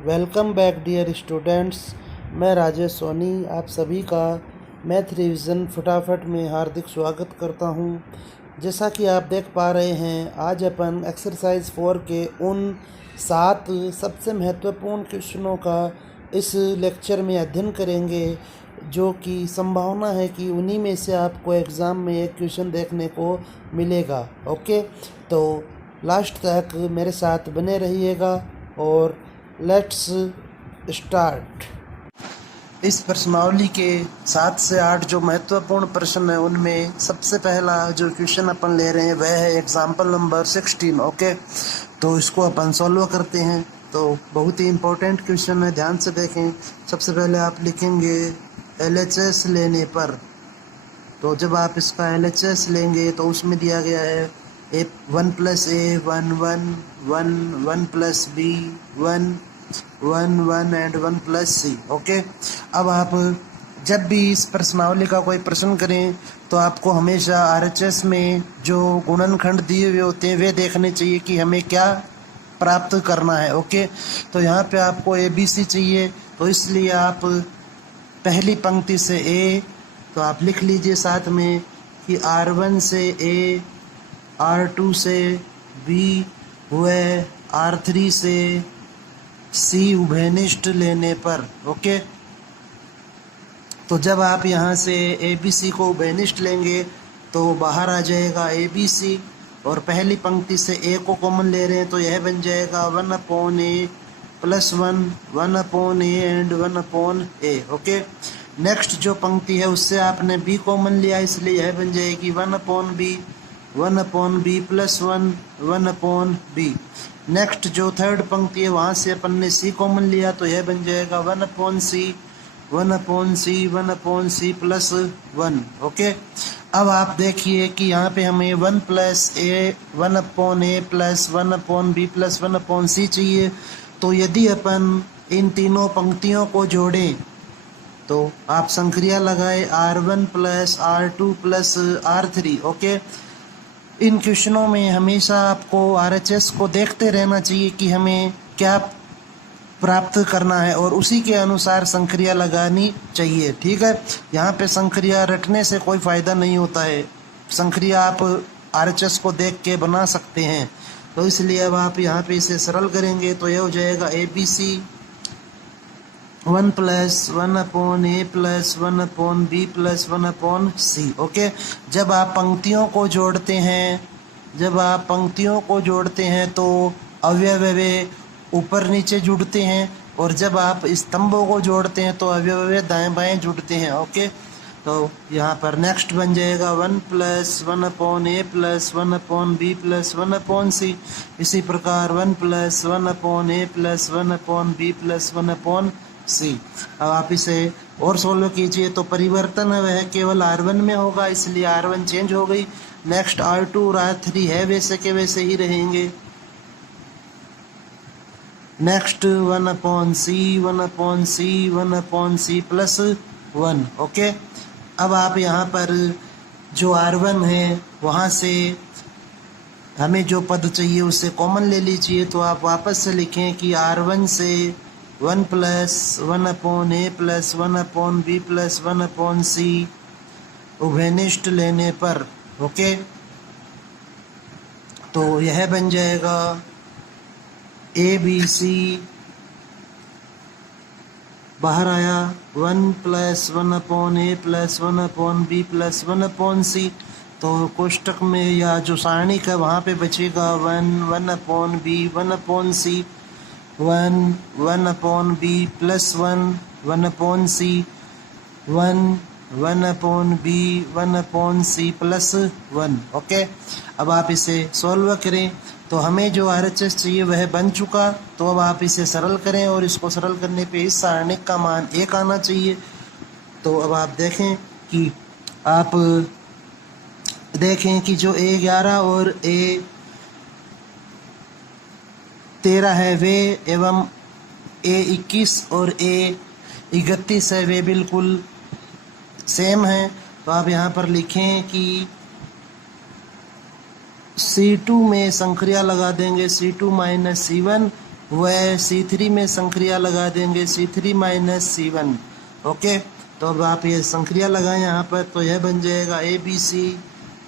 Welcome back dear students. मैं राजेश सोनी आप सभी का मैथ रिवीजन फटाफट में हार्दिक स्वागत करता हूं। जैसा कि आप देख पा रहे हैं, आज अपन एक्सरसाइज 4 के उन 7 सबसे महत्वपूर्ण क्वेश्चनों का इस लेक्चर में अध्ययन करेंगे, जो कि संभावना है कि उन्हीं में से आपको एग्ज़ाम में एक क्वेश्चन देखने को मिलेगा। ओके, तो लास्ट तक मेरे साथ बने रहिएगा और लेट्स स्टार्ट। इस प्रश्नावली के 7 से 8 जो महत्वपूर्ण प्रश्न है, उनमें सबसे पहला जो क्वेश्चन अपन ले रहे हैं वह है एग्जाम्पल नंबर 16। ओके, तो इसको अपन सॉल्व करते हैं। तो बहुत ही इम्पोर्टेंट क्वेश्चन है, ध्यान से देखें। सबसे पहले आप लिखेंगे LHS लेने पर। तो जब आप इसका LHS लेंगे तो उसमें दिया गया है 1 + A 1 1 1 1 + B 1 1 1 and 1 + C। Okay, अब आप जब भी इस प्रश्नावली का कोई प्रश्न करें तो आपको हमेशा RHS में जो गुणनखंड दिए हुए होते हैं वे देखने चाहिए कि हमें क्या प्राप्त करना है। ओके, तो यहाँ पे आपको ABC चाहिए, तो इसलिए आप पहली पंक्ति से A, तो आप लिख लीजिए साथ में कि R1 से A, R2 से B हुए R3 से C उभयनिष्ठ लेने पर। ओके, तो जब आप यहाँ से ABC को उभयनिष्ठ लेंगे तो बाहर आ जाएगा ABC, और पहली पंक्ति से A को कॉमन ले रहे हैं तो यह बन जाएगा 1/A + 1 1/A and 1/A। Okay, next जो पंक्ति है उससे आपने B कॉमन लिया, इसलिए यह बन जाएगी 1/B 1/B + 1 1/B। नेक्स्ट जो थर्ड पंक्ति है वहाँ से अपन ने C कॉमन लिया तो यह बन जाएगा 1/C 1/C 1/C + 1। ओके, अब आप देखिए कि यहाँ पे हमें 1 + A 1/A + 1/B + 1/C चाहिए। तो यदि अपन इन तीनों पंक्तियों को जोड़ें तो आप संक्रिया लगाए R1 + R2 + R3। ओके, इन क्वेश्चनों में हमेशा आपको RHS को देखते रहना चाहिए कि हमें क्या प्राप्त करना है और उसी के अनुसार संक्रिया लगानी चाहिए। ठीक है, यहाँ पे संक्रिया रटने से कोई फ़ायदा नहीं होता है, संक्रिया आप RHS को देख के बना सकते हैं। तो इसलिए अब आप यहाँ पे इसे सरल करेंगे तो यह हो जाएगा ABC 1 + 1/A + 1/B + 1/C। Okay, जब आप पंक्तियों को जोड़ते हैं तो अव्यय ऊपर नीचे जुड़ते हैं, और जब आप स्तंभों को जोड़ते हैं तो अव्यय दाएं बाएं जुड़ते हैं। ओके, तो यहाँ पर नेक्स्ट बन जाएगा 1 + 1/A + 1/B + 1/C। इसी प्रकार 1 + 1/A + 1/B + 1/C। अब आप इसे और सोल्व कीजिए तो परिवर्तन है वह केवल R1 में होगा, इसलिए R1 चेंज हो गई। नेक्स्ट R2 और R3 है वैसे के वैसे ही रहेंगे। Next 1/C 1/C 1/C + 1। Okay, अब आप यहाँ पर जो R1 है वहाँ से हमें जो पद चाहिए उसे कॉमन ले लीजिए। तो आप वापस से लिखें कि R1 से 1 + 1/A + 1/B + 1/C उभयनिष्ठ लेने पर। ओके, तो यह बन जाएगा ABC, बाहर आया 1 + 1/A + 1/B + 1/C। तो कोष्टक में या जो सारणिक है वहाँ पे बचेगा 1 1/B 1/C 1 1/B + 1 1/C 1 1/B 1/C + 1। Okay, अब आप इसे सॉल्व करें तो हमें जो RHS चाहिए वह बन चुका। तो अब आप इसे सरल करें और इसको सरल करने पे इस सारणिक का मान 1 आना चाहिए। तो अब आप देखें कि जो A11 और A13 है वे एवं A21 और A31 है वे बिल्कुल सेम है। तो आप यहाँ पर लिखें कि C2 में संक्रिया लगा देंगे C2 - C1 वह C3 में संक्रिया लगा देंगे, C3 माइनस C1। ओके, तो अब आप ये संक्रिया लगाएं यहाँ पर, तो यह बन जाएगा ABC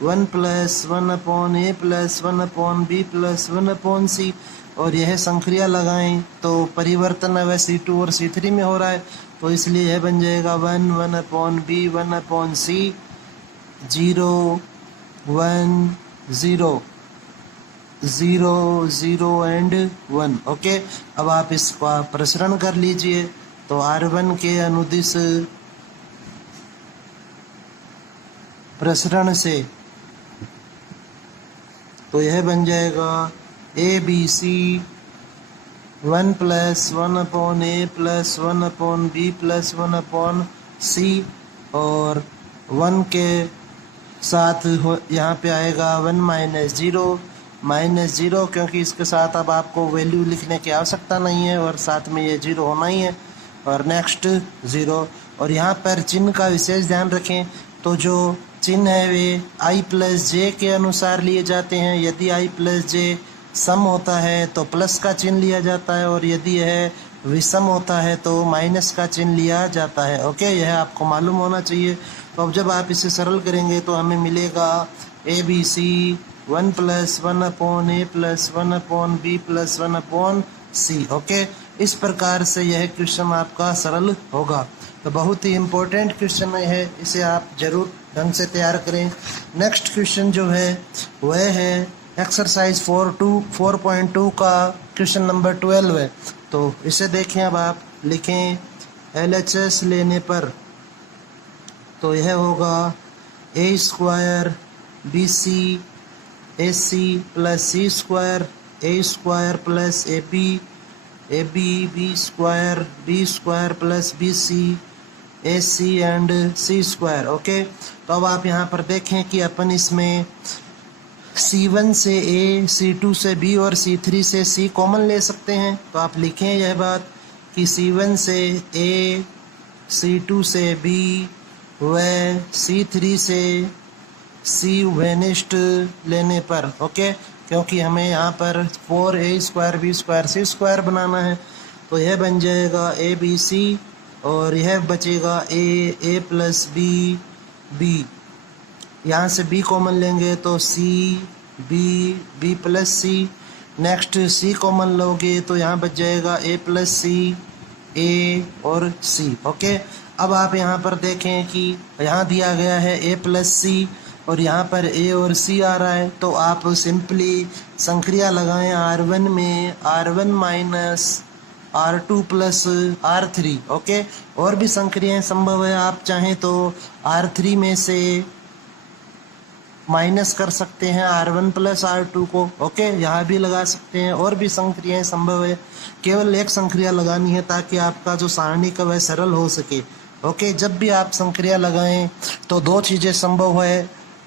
1 + 1/A + 1/B + 1/C। और यह संक्रिया लगाएं तो परिवर्तन अब C2 और C3 में हो रहा है, तो इसलिए यह बन जाएगा 1 1/B 1/C 0 1 0 0 0 एंड 1। ओके, अब आप इसका प्रसरण कर लीजिए, तो R1 के अनुदिश प्रसरण से तो यह बन जाएगा ABC 1 + 1/A + 1/B + 1/C, और 1 के साथ यहाँ पे आएगा 1 - 0 क्योंकि इसके साथ अब आपको वैल्यू लिखने की आवश्यकता नहीं है और साथ में ये 0 होना ही है, और नेक्स्ट 0। और यहाँ पर चिन्ह का विशेष ध्यान रखें, तो जो चिन्ह है वे I + J के अनुसार लिए जाते हैं। यदि I + J सम होता है तो प्लस का चिन्ह लिया जाता है, और यदि यह विषम होता है तो माइनस का चिन्ह लिया जाता है। ओके, यह आपको मालूम होना चाहिए। तो अब जब आप इसे सरल करेंगे तो हमें मिलेगा ABC 1 + 1/A + 1/B + 1/C। Okay, इस प्रकार से यह क्वेश्चन आपका सरल होगा। तो बहुत ही इम्पोर्टेंट क्वेश्चन है, इसे आप जरूर ढंग से तैयार करें। नेक्स्ट क्वेश्चन जो है वह है एक्सरसाइज 4.2 का क्वेश्चन नंबर 12 है। तो इसे देखें, अब आप लिखें LHS लेने पर, तो यह होगा A² BC AC + C² A² + AB B² + BC AC and C²। Okay, तो अब आप यहाँ पर देखें कि अपन इसमें C1 से A, C2 से B और C3 से C कॉमन ले सकते हैं। तो आप लिखें यह बात कि C1 से A, C2 से B व C3 से C वेनिस्ट लेने पर। ओके, क्योंकि हमें यहाँ पर 4A² B² C² बनाना है, तो यह बन जाएगा ABC, और यह बचेगा A + B यहाँ से B कॉमन लेंगे तो C B + C। Next C common लोगे तो यहाँ बच जाएगा A + C A और C। ओके, अब आप यहाँ पर देखें कि यहाँ दिया गया है A + C और यहाँ पर A और C आ रहा है, तो आप सिंपली संक्रिया लगाएं R1 में R1 - R2 + R3। ओके, और भी संक्रियाएं संभव है, आप चाहें तो R3 में से माइनस कर सकते हैं R1 + R2 को। ओके, यहाँ भी लगा सकते हैं, और भी संक्रियाएं संभव है। केवल एक संक्रिया लगानी है ताकि आपका जो सारणिक है वह सरल हो सके। ओके, जब भी आप संक्रिया लगाएं तो दो चीज़ें संभव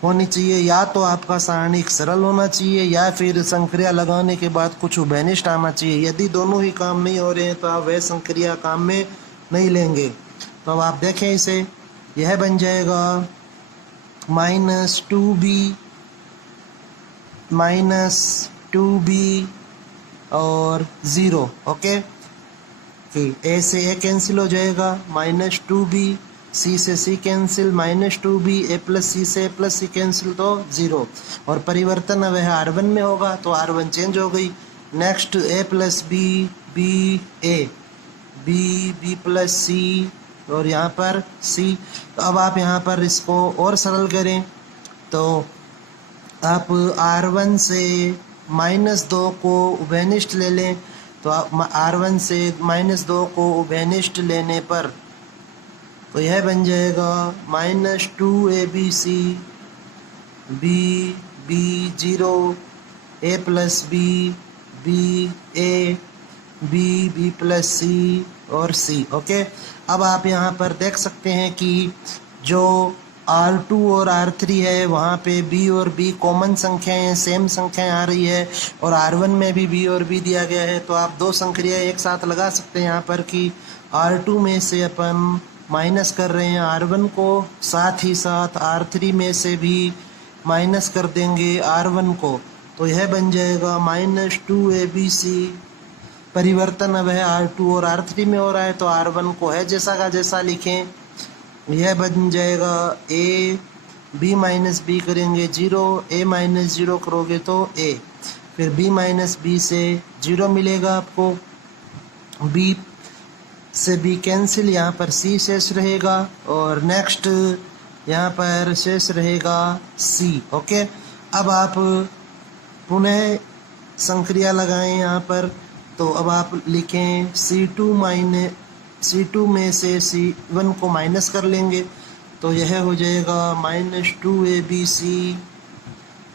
होनी चाहिए, या तो आपका सारणिक सरल होना चाहिए या फिर संक्रिया लगाने के बाद कुछ उभयनिष्ठ आना चाहिए। यदि दोनों ही काम नहीं हो रहे हैं तो आप वह संक्रिया काम में नहीं लेंगे। तो अब आप देखें इसे, यह बन जाएगा -2b और 0। ओके, A से A कैंसिल हो जाएगा, -2b, C से C cancel, -2b, A + C से A + C कैंसिल, तो 0। और परिवर्तन वह R1 में होगा, तो R1 चेंज हो गई। Next A + B A B + C और यहाँ पर C। तो अब आप यहाँ पर इसको और सरल करें, तो आप R1 से -2 को उभयनिष्ठ ले लें, तो आप R1 से -2 को उभयनिष्ठ लेने पर तो यह बन जाएगा -2ABC B 0 A + B A B + C और C। ओके, अब आप यहाँ पर देख सकते हैं कि जो R2 और R3 है वहाँ पे B और B कॉमन संख्याएं, सेम संख्याएं आ रही है, और R1 में भी B और B दिया गया है। तो आप दो संक्रिया एक साथ लगा सकते हैं यहाँ पर कि R2 में से अपन माइनस कर रहे हैं R1 को, साथ ही साथ R3 में से भी माइनस कर देंगे R1 को। तो यह बन जाएगा -2ABC परिवर्तन अब है R2 और R3 में हो रहा है, तो R1 को है जैसा का जैसा लिखें। यह बन जाएगा a, b माइनस बी करेंगे 0, a माइनस 0 करोगे तो a, फिर b माइनस बी से 0 मिलेगा आपको, b से b कैंसिल, यहाँ पर c शेष रहेगा और नेक्स्ट यहाँ पर शेष रहेगा c। ओके, अब आप पुनः संक्रिया लगाएं यहाँ पर, तो अब आप लिखें C2 में से C1 को माइनस कर लेंगे, तो यह हो जाएगा -2abc।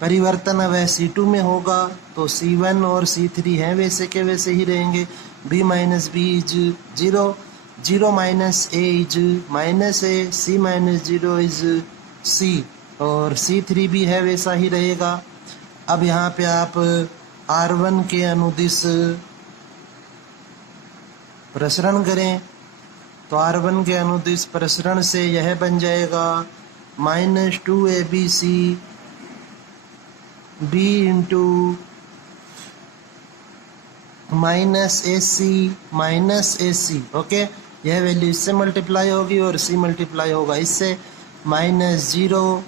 परिवर्तन अब C2 में होगा, तो C1 और C3 हैं वैसे के वैसे ही रहेंगे। b minus B is 0, 0 minus a is -a, c minus 0 is c, और C3 भी है वैसा ही रहेगा। अब यहाँ पे आप R1 के अनुदिश प्रसरण करें, तो R1 के अनुदिश प्रसरण से यह बन जाएगा -2abc b into -ac। Okay, यह वैल्यू इससे मल्टीप्लाई होगी और c मल्टीप्लाई होगा इससे, -0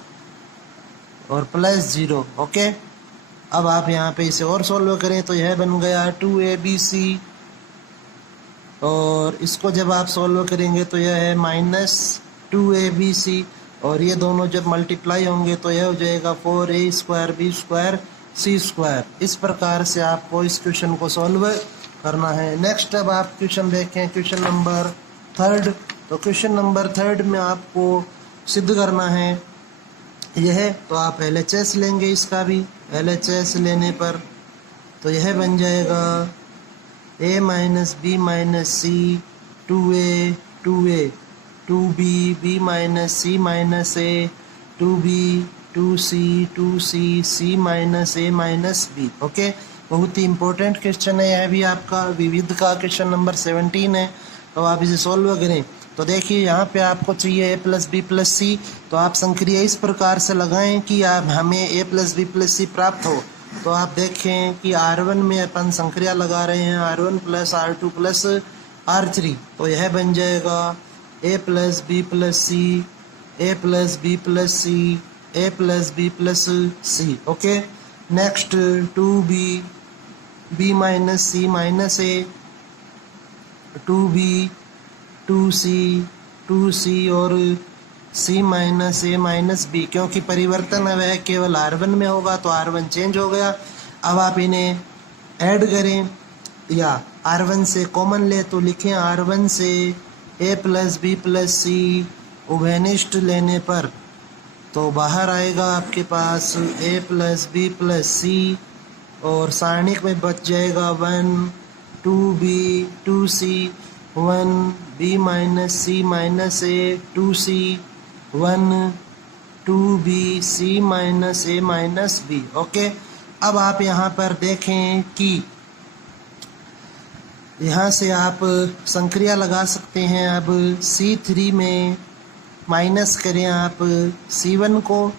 और +0। ओके, अब आप यहाँ पे इसे और सॉल्व करें, तो यह बन गया 2abc, और इसको जब आप सॉल्व करेंगे तो यह है -2abc, और ये दोनों जब मल्टीप्लाई होंगे तो यह हो जाएगा 4a² b² c²। इस प्रकार से आपको इस क्वेश्चन को सॉल्व करना है। नेक्स्ट अब आप क्वेश्चन देखें, क्वेश्चन नंबर 3। तो क्वेश्चन नंबर 3 में आपको सिद्ध करना है यह, तो आप LHS लेंगे, इसका भी LHS लेने पर तो यह बन जाएगा a minus B minus C 2a 2a 2b b minus C minus a 2b 2c 2c c minus a minus b। Okay, बहुत ही इम्पोर्टेंट क्वेश्चन है यह भी आपका, विविध का क्वेश्चन नंबर 17 है। तो आप इसे सॉल्व करें, तो देखिए यहाँ पे आपको चाहिए a प्लस बी प्लस सी, तो आप संक्रिया इस प्रकार से लगाएं कि आप हमें a प्लस बी प्लस सी प्राप्त हो। तो आप देखें कि R1 में अपन संक्रिया लगा रहे हैं R1 plus R2 plus R3, तो यह बन जाएगा a plus B plus C, a plus B plus C, a plus B plus C. Okay, next 2b b minus C minus a, 2b 2c 2c और c minus a minus b, क्योंकि परिवर्तन है वह केवल R1 में होगा तो R1 change हो गया। अब आप इन्हें ऐड करें या R1 से कॉमन ले, तो लिखें R1 से a plus B plus C उभयनिष्ठ लेने पर तो बाहर आएगा आपके पास a plus B plus C, और सारणिक में बच जाएगा 1 2b 2c 1b minus C minus a 2c 1 2b c minus a minus b। Okay, अब आप यहाँ पर देखें कि यहाँ से आप संक्रिया लगा सकते हैं। अब C3 में माइनस करें आप C1 को,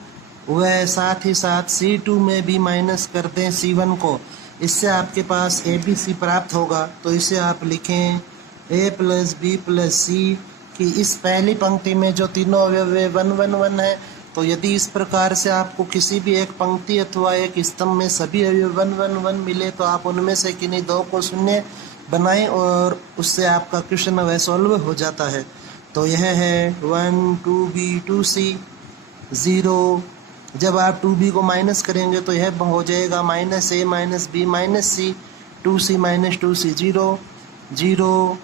वह साथ ही साथ C2 में भी माइनस कर दें C1 को, इससे आपके पास ABC प्राप्त होगा। तो इसे आप लिखें a प्लस बी प्लस सी कि इस पहली पंक्ति में जो तीनों अवयव 1 1 1 है, तो यदि इस प्रकार से आपको किसी भी एक पंक्ति अथवा एक स्तंभ में सभी अवयव 1 1 1 मिले, तो आप उनमें से किन्हीं दो को शून्य बनाएं और उससे आपका क्वेश्चन वह सॉल्व हो जाता है। तो यह है 1 2b 2c 0। जब आप 2b को माइनस करेंगे तो यह हो जाएगा minus a minus b minus c 2c minus 2c 0 0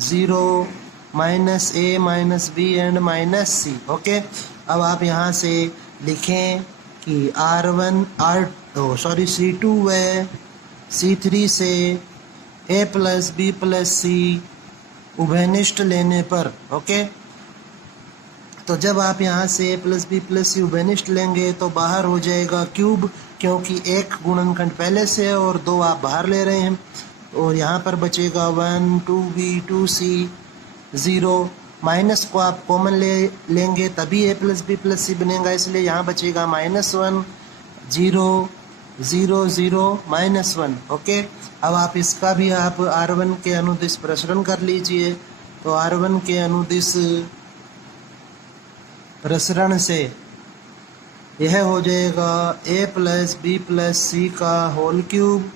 0 minus a minus b and minus c। Okay, अब आप यहाँ से लिखें कि C2 व C3 से a plus B plus C उभयनिष्ठ लेने पर। ओके, तो जब आप यहाँ से a plus B plus C उभयनिष्ठ लेंगे तो बाहर हो जाएगा क्यूब, क्योंकि एक गुणनखंड पहले से है और दो आप बाहर ले रहे हैं, और यहाँ पर बचेगा 1 2b 2c 0। माइनस को आप कॉमन लेंगे तभी a प्लस बी प्लस सी बनेगा, इसलिए यहाँ बचेगा -1 0 0 0 -1। ओके, अब आप इसका भी आप R1 के अनुदिश प्रसरण कर लीजिए। तो R1 के अनुदिश प्रसरण से यह हो जाएगा a + b + c का होल क्यूब,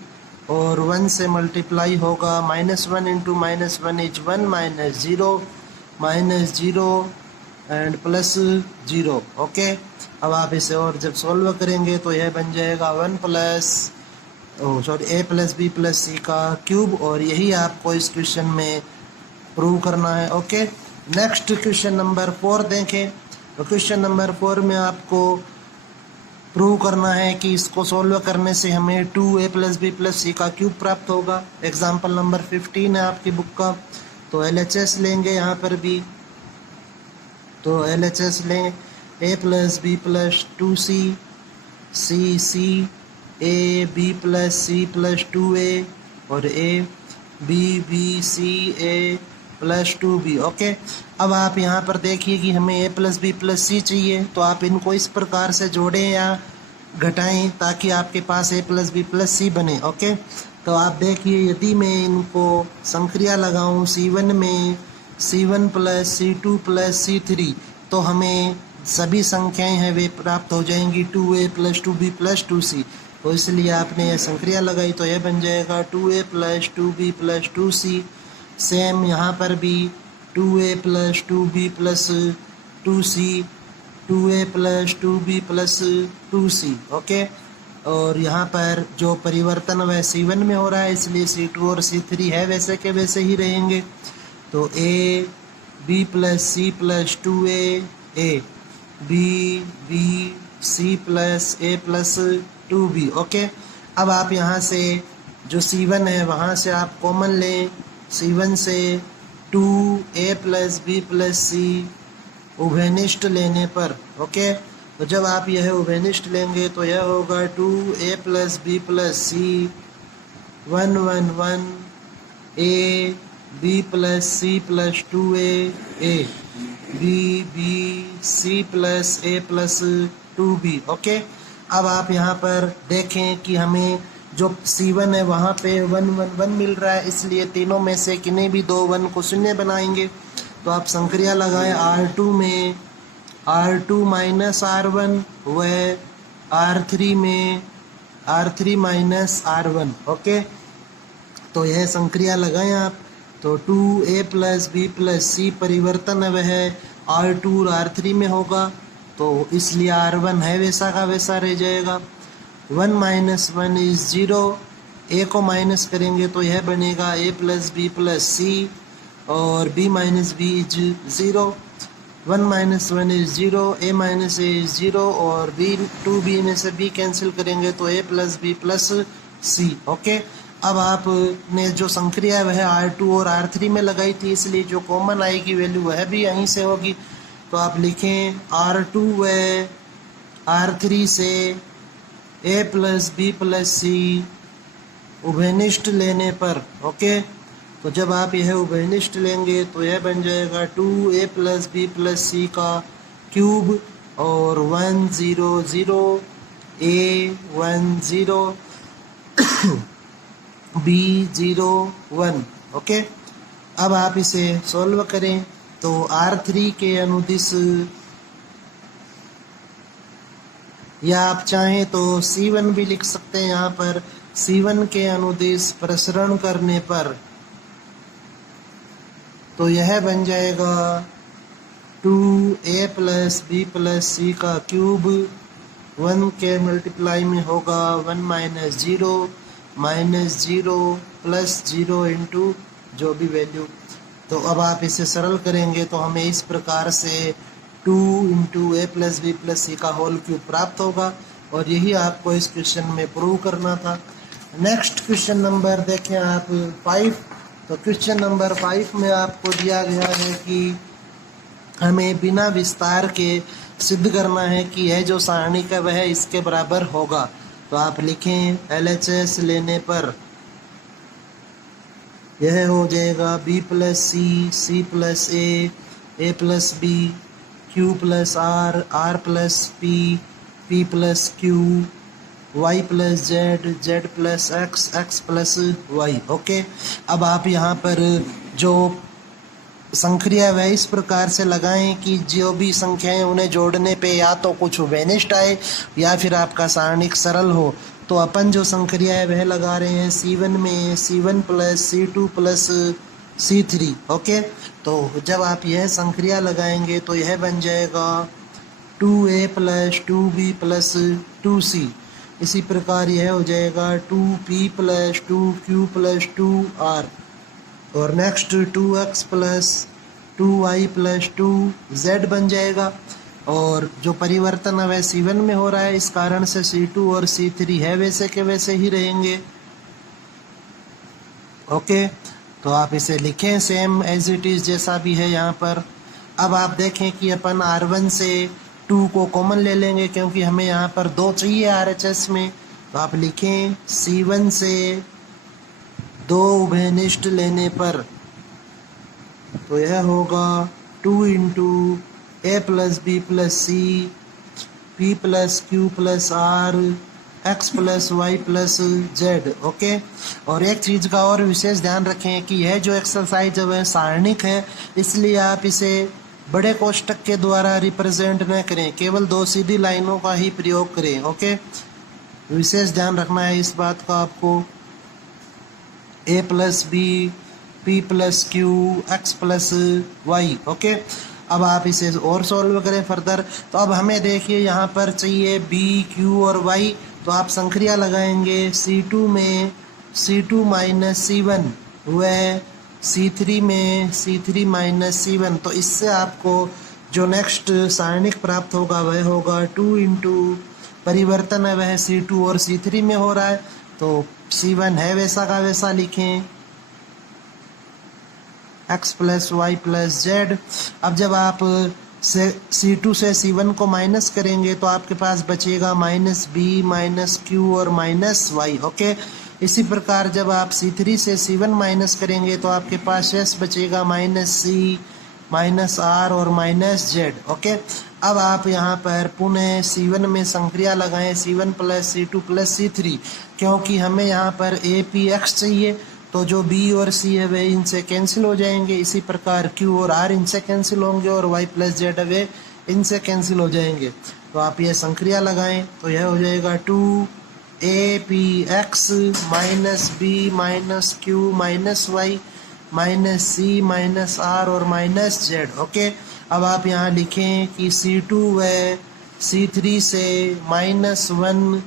और 1 से मल्टीप्लाई होगा, -1 × -1 इज 1 - 0 -0 एंड +0। ओके, अब आप इसे और जब सॉल्व करेंगे तो यह बन जाएगा 1 + a + b + c का क्यूब, और यही आपको इस क्वेश्चन में प्रूव करना है। ओके, नेक्स्ट क्वेश्चन नंबर 4 देखें। तो क्वेश्चन नंबर 4 में आपको प्रूव करना है कि इसको सॉल्व करने से हमें 2a + b + c का क्यूब प्राप्त होगा। एग्जाम्पल नंबर 15 है आपकी बुक का। तो LHS लेंगे यहाँ पर भी। तो LHS लें a + b + 2c, c a b + c + 2a, और a b c a + 2b। Okay, अब आप यहाँ पर देखिए कि हमें a + b + c चाहिए, तो आप इनको इस प्रकार से जोड़ें या घटाएं ताकि आपके पास a + b + c बने। ओके, तो आप देखिए यदि मैं इनको संक्रिया लगाऊं C1 में C1 + C2 + C3, तो हमें सभी संख्याएं हैं वे प्राप्त हो जाएंगी 2a + 2b + 2c। तो इसलिए आपने यह संक्रिया लगाई, तो यह बन जाएगा 2a + 2b + 2c। सेम यहाँ पर भी 2a + 2b + 2c, 2a + 2b + 2c। Okay, और यहाँ पर जो परिवर्तन वह C1 में हो रहा है, इसलिए C2 और C3 है वैसे के वैसे ही रहेंगे। तो a b + c + 2a, a b c + a + 2b। Okay, अब आप यहाँ से जो C1 है वहाँ से आप कॉमन लें। C1 से 2a + b + c उभयनिष्ठ लेने पर, ओके, तो जब आप यह उभयनिष्ठ लेंगे तो यह होगा 2a + b + c 1 1 1 a b + c + 2a, a b c + a + 2b। Okay, अब आप यहाँ पर देखें कि हमें जो C1 है वहाँ पे 1 1 1 मिल रहा है, इसलिए तीनों में से किन्हीं भी दो 1 को शून्य बनाएंगे। तो आप संक्रिया लगाएं R2 में R2 - R1 व R3 में R3 - R1। ओके, तो यह संक्रिया लगाएं आप। तो 2a + b + c परिवर्तन है वह R2 और R3 में होगा, तो इसलिए R1 है वैसा का वैसा रह जाएगा। 1 - 1 इज 0, a को माइनस करेंगे तो यह बनेगा a + b + c, और b - b is 0। 1 - 1 is 0, a - a is 0, और b 2b में से b कैंसिल करेंगे तो a + b + c। ओके, अब आपने जो संक्रिया वह R2 और R3 में लगाई थी, इसलिए जो कॉमन आएगी वैल्यू वह भी यहीं से होगी। तो आप लिखें R2 व R3 से a + b + c उभयनिष्ठ लेने पर, ओके, तो जब आप यह उभयनिष्ठ लेंगे तो यह बन जाएगा 2a + b + c का क्यूब, और 1 0 0 a 1 0 b 0 1। ओके, अब आप इसे सॉल्व करें तो R3 के अनुदिश, या आप चाहें तो C1 भी लिख सकते हैं। यहाँ पर C1 के अनुदिश प्रसरण करने पर तो यह बन जाएगा 2a + b + c का क्यूब, 1 के मल्टीप्लाई में होगा 1 - 0 -0 +0 इंटू जो भी वैल्यू। तो अब आप इसे सरल करेंगे तो हमें इस प्रकार से 2 × a + b + c का होल क्यूब प्राप्त होगा, और यही आपको इस क्वेश्चन में प्रूव करना था। नेक्स्ट क्वेश्चन नंबर देखें आप 5। तो क्वेश्चन नंबर 5 में आपको दिया गया है कि हमें बिना विस्तार के सिद्ध करना है कि यह जो सारणी का वह इसके बराबर होगा। तो आप लिखें LHS लेने पर यह हो जाएगा b + c c + a + b q + r r + p p + q Y plus Z, Z plus X, X plus Y. Okay, अब आप यहाँ पर जो संक्रिया वह इस प्रकार से लगाएं कि जो भी संख्याएं उन्हें जोड़ने पे या तो कुछ वेनिस्ट आए या फिर आपका सारणिक सरल हो। तो अपन जो संक्रिया है वह लगा रहे हैं C1 में C1 plus C2 plus C3। Okay, तो जब आप यह संक्रिया लगाएंगे तो यह बन जाएगा 2A plus 2B plus 2C। इसी प्रकार यह हो जाएगा 2P plus 2Q plus 2R और next 2x plus 2y plus 2z बन जाएगा। और जो परिवर्तन है वह C1 में हो रहा है, इस कारण से C2 और C3 है वैसे के वैसे ही रहेंगे। ओके, तो आप इसे लिखें सेम एज इट इज़ जैसा भी है यहाँ पर। अब आप देखें कि अपन R1 से 2 को कॉमन ले लेंगे क्योंकि हमें यहाँ पर 2 चाहिए RHS में। तो आप लिखें C1 से 2 उभयनिष्ठ लेने पर तो यह होगा 2 into A plus B plus C P plus Q plus R x plus Y plus Z. Okay, और एक चीज़ का और विशेष ध्यान रखें कि यह जो एक्सरसाइज है वह सारणिक है, इसलिए आप इसे बड़े कोष्टक के द्वारा रिप्रेजेंट न करें, केवल 2 सीधी लाइनों का ही प्रयोग करें। ओके, विशेष ध्यान रखना है इस बात का आपको। A plus B, P plus Q, x plus Y. Okay, अब आप इसे और सॉल्व करें फर्दर। तो अब हमें देखिए यहाँ पर चाहिए B, Q और Y, तो आप संक्रिया लगाएंगे C2 में C2 माइनस C1 वह C3 में C3 माइनस C1। तो इससे आपको जो नेक्स्ट सारणिक प्राप्त होगा वह होगा 2 इंटू परिवर्तन है वह C2 और C3 में हो रहा है, तो C1 है वैसा का वैसा लिखें x plus Y plus Z. अब जब आप C2 से C1 को माइनस करेंगे तो आपके पास बचेगा माइनस बी माइनस क्यू और माइनस वाई। ओके, इसी प्रकार जब आप C3 से C1 माइनस करेंगे तो आपके पास शेष बचेगा माइनस सी माइनस आर और माइनस जेड। ओके, अब आप यहाँ पर पुनः C1 में संक्रिया लगाएं C1 plus C2 plus C3, क्योंकि हमें यहाँ पर APX चाहिए, तो जो B और C है वे इनसे कैंसिल हो जाएंगे। इसी प्रकार Q और R इनसे कैंसिल होंगे और Y प्लस जेड वे इनसे कैंसिल हो जाएंगे। तो आप ये संक्रिया लगाएं तो यह हो जाएगा 2APX minus B minus Q minus Y minus C minus R और माइनस जेड। ओके, अब आप यहाँ लिखें कि C2 व C3 से -1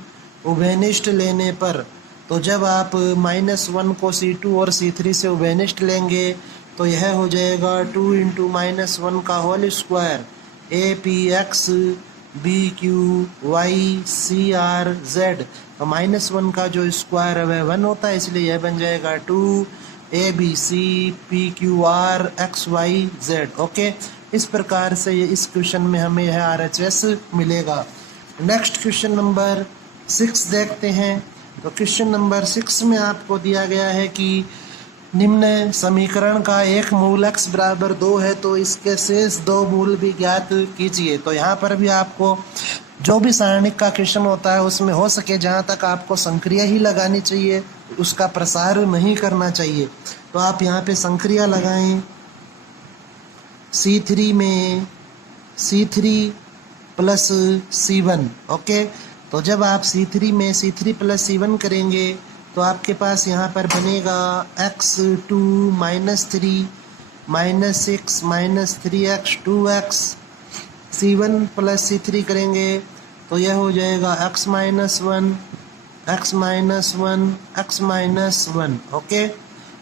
उभयनिष्ठ लेने पर, तो जब आप -1 को C2 और C3 से उभयनिष्ठ लेंगे तो यह हो जाएगा 2 इंटू -1 का whole square APX BQ Y CR Z। तो -1 का जो स्क्वायर है वह 1 होता है, इसलिए यह बन जाएगा 2 ABC PQR XYZ। ओके, इस प्रकार से ये इस क्वेश्चन में हमें यह RHS मिलेगा। नेक्स्ट क्वेश्चन नंबर 6 देखते हैं। तो क्वेश्चन नंबर 6 में आपको दिया गया है कि निम्न समीकरण का एक मूल x बराबर 2 है, तो इसके शेष 2 मूल भी ज्ञात कीजिए। तो यहाँ पर भी आपको जो भी सारणिक का क्वेश्चन होता है उसमें हो सके जहाँ तक आपको संक्रिया ही लगानी चाहिए, उसका प्रसार नहीं करना चाहिए। तो आप यहाँ पे संक्रिया लगाएं C3 में C3 प्लस C1। ओके, तो जब आप C3 में C3 प्लस C1 करेंगे तो आपके पास यहाँ पर बनेगा x2 minus 3 minus 6 minus 3x 2x। C1 plus C3 करेंगे तो यह हो जाएगा x minus 1 x minus 1 x minus 1। Okay,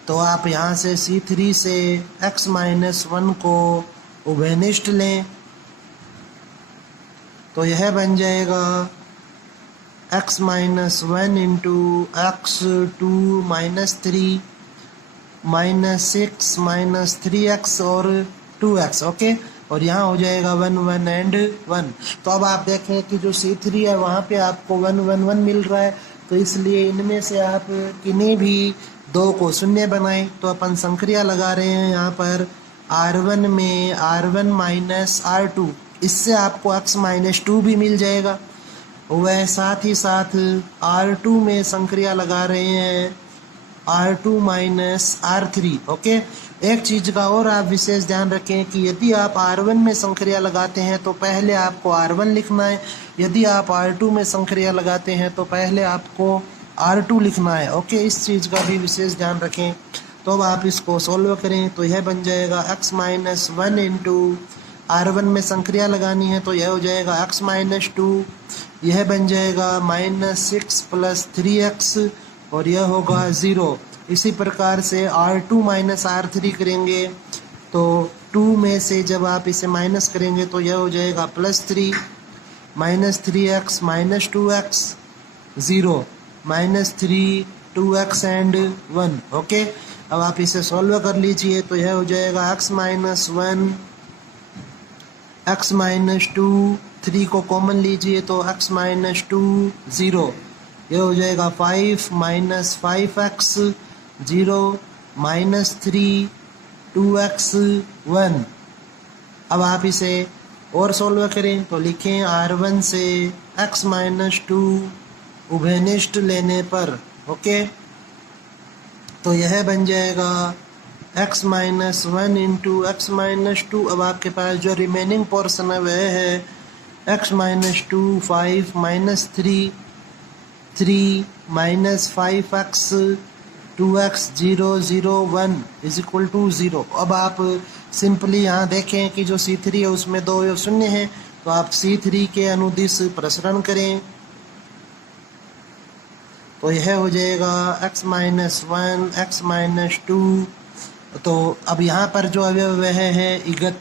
तो आप यहाँ से C3 से x माइनस 1 को उभयनिष्ठ लें तो यह बन जाएगा x minus 1 into x2 minus 3 minus 6 minus 3x और 2x। ओके, और यहाँ हो जाएगा 1 1 एंड 1। तो अब आप देखें कि जो C3 है वहाँ पे आपको 1 1 1 मिल रहा है, तो इसलिए इनमें से आप किन्हीं भी 2 को शून्य बनाएं। तो अपन संक्रिया लगा रहे हैं यहाँ पर R1 में R1 माइनस R2, इससे आपको x माइनस 2 भी मिल जाएगा। वह साथ ही साथ R2 में संक्रिया लगा रहे हैं, R2 माइनस R3। ओके, एक चीज़ का और आप विशेष ध्यान रखें कि यदि आप R1 में संक्रिया लगाते हैं तो पहले आपको R1 लिखना है, यदि आप R2 में संक्रिया लगाते हैं तो पहले आपको R2 लिखना है। ओके, इस चीज़ का भी विशेष ध्यान रखें। तो अब आप इसको सोल्व करें तो यह बन जाएगा x माइनस 1 इंटू R1 में संक्रिया लगानी है तो यह हो जाएगा x माइनस 2, यह बन जाएगा -6 प्लस 3x और यह होगा 0। इसी प्रकार से R2 माइनस R3 करेंगे तो 2 में से जब आप इसे माइनस करेंगे तो यह हो जाएगा +3 minus 3x minus 2x 0 -3 2x and 1। Okay, अब आप इसे सॉल्व कर लीजिए तो यह हो जाएगा x माइनस 1 x माइनस 2, 3 को कॉमन लीजिए तो x माइनस 2 0, यह हो जाएगा 5 माइनस 5x 0 -3 2x 1। अब आप इसे और सॉल्व करें तो लिखें R1 से x माइनस 2 उभयनिष्ठ लेने पर। ओके, तो यह बन जाएगा x minus 1 into x minus 2। अब आपके पास जो रिमेनिंग पोर्शन है वह है x minus 2 5 minus 3 minus 5x 2x 0 0 1 is equal to 0। अब आप सिंपली यहाँ देखें कि जो C3 है उसमें 2 शून्य है तो आप C3 के अनुदिश प्रसरण करें तो यह हो जाएगा x माइनस 1 x माइनस 2। तो अब यहाँ पर जो अवयव है इगत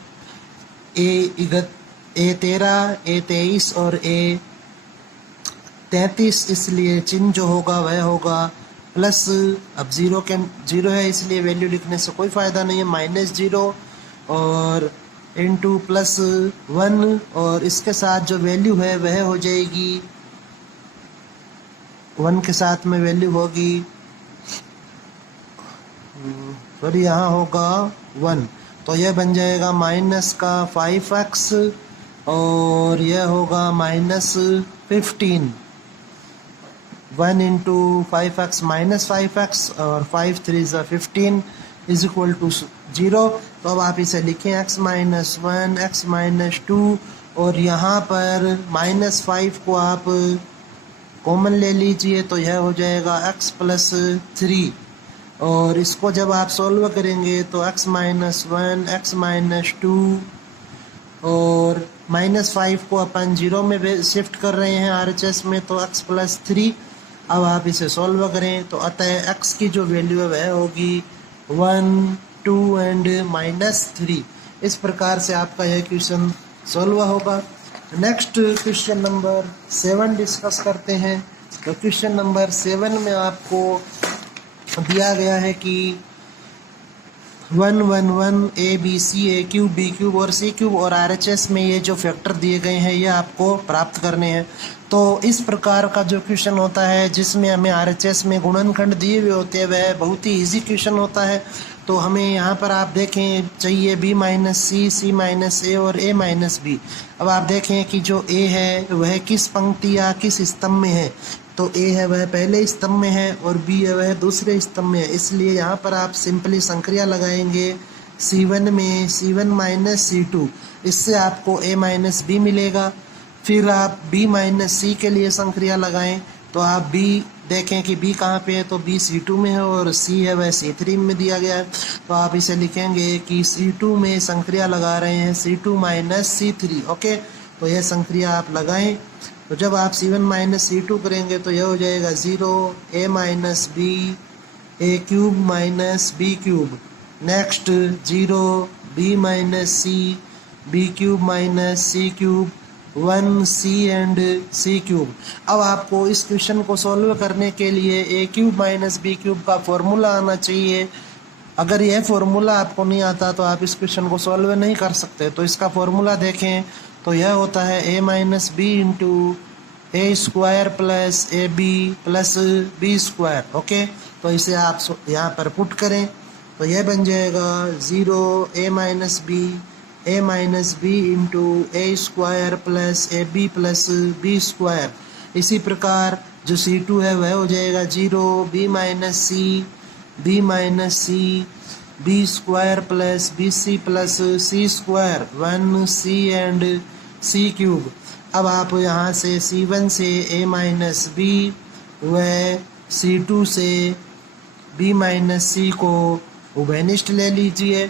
A13 A23 और A33, इसलिए चिन्ह जो होगा वह होगा प्लस। अब 0 है इसलिए वैल्यू लिखने से कोई फ़ायदा नहीं है, -0 और इंटू +1 और इसके साथ जो वैल्यू है वह हो जाएगी 1 के साथ में वैल्यू होगी, फिर यहाँ होगा 1 तो यह बन जाएगा माइनस का 5x और यह होगा -15। 1 इंटू 5x माइनस 5x और 5 3 15 इज इक्वल टू 0। तो अब आप इसे लिखें x माइनस 1 x माइनस 2 और यहाँ पर -5 को आप कॉमन ले लीजिए तो यह हो जाएगा x प्लस 3 और इसको जब आप सॉल्व करेंगे तो x माइनस 1 x माइनस 2 और -5 को अपन 0 में शिफ्ट कर रहे हैं RHS में तो x प्लस 3। अब आप इसे सॉल्व करें तो अतः x की जो वैल्यू है वह होगी 1 2 एंड -3। इस प्रकार से आपका यह क्वेश्चन सॉल्व होगा। नेक्स्ट क्वेश्चन नंबर 7 डिस्कस करते हैं। तो क्वेश्चन नंबर 7 में आपको दिया गया है कि 1 1 1 A B C A cube B cube और C क्यूब और RHS में ये जो फैक्टर दिए गए हैं ये आपको प्राप्त करने हैं। तो इस प्रकार का जो क्वेश्चन होता है जिसमें हमें RHS में गुणनखंड दिए हुए होते हैं वह बहुत ही इजी क्वेश्चन होता है। तो हमें यहाँ पर आप देखें चाहिए B minus C C minus A और A माइनस B। अब आप देखें कि जो A है वह किस पंक्ति या किस स्तंभ में है, तो A है वह पहले स्तंभ में है और B है वह दूसरे स्तंभ में है, इसलिए यहाँ पर आप सिंपली संक्रिया लगाएंगे C1 में C1 माइनस C2, इससे आपको A माइनस B मिलेगा। फिर आप B माइनस C के लिए संक्रिया लगाएं तो आप B देखें कि B कहाँ पे है, तो B C2 में है और C है वह C3 में दिया गया है। तो आप इसे लिखेंगे कि C2 में संक्रिया लगा रहे हैं C2 माइनस C3। ओके, तो यह संक्रिया आप लगाएं। तो जब आप C1 माइनस C2 करेंगे तो यह हो जाएगा 0 A minus B A cube minus B cube. Next 0 B minus C B cube minus C cube 1 C and C cube. अब आपको इस क्वेश्चन को सॉल्व करने के लिए A cube minus B cube का फॉर्मूला आना चाहिए। अगर यह फॉर्मूला आपको नहीं आता तो आप इस क्वेश्चन को सॉल्व नहीं कर सकते। तो इसका फॉर्मूला देखें तो यह होता है A minus B into A square plus AB plus B square. Okay, तो इसे आप यहाँ पर पुट करें तो यह बन जाएगा 0 A minus B into A square plus AB plus B square. इसी प्रकार जो C2 है वह हो जाएगा 0 b minus C B square plus BC plus C square 1C and C cube. अब आप यहाँ से C1 से A माइनस बी व C2 से B माइनस C को उभयनिष्ठ ले लीजिए,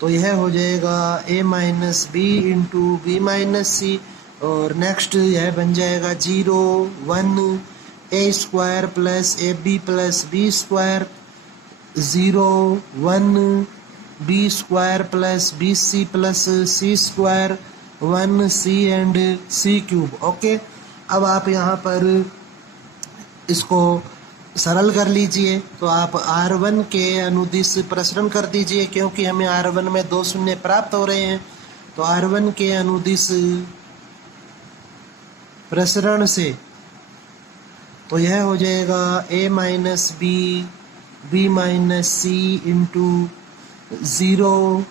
तो यह हो जाएगा A minus B into B minus C, और नेक्स्ट यह बन जाएगा 0 1 A square plus AB plus B square 0 1 B square plus BC plus C square 1C and C cube. Okay, अब आप यहाँ पर इसको सरल कर लीजिए, तो आप R1 के अनुदिश प्रसरण कर दीजिए, क्योंकि हमें R1 में 2 शून्य प्राप्त हो रहे हैं। तो R1 के अनुदिश प्रसरण से तो यह हो जाएगा A minus B minus C into 0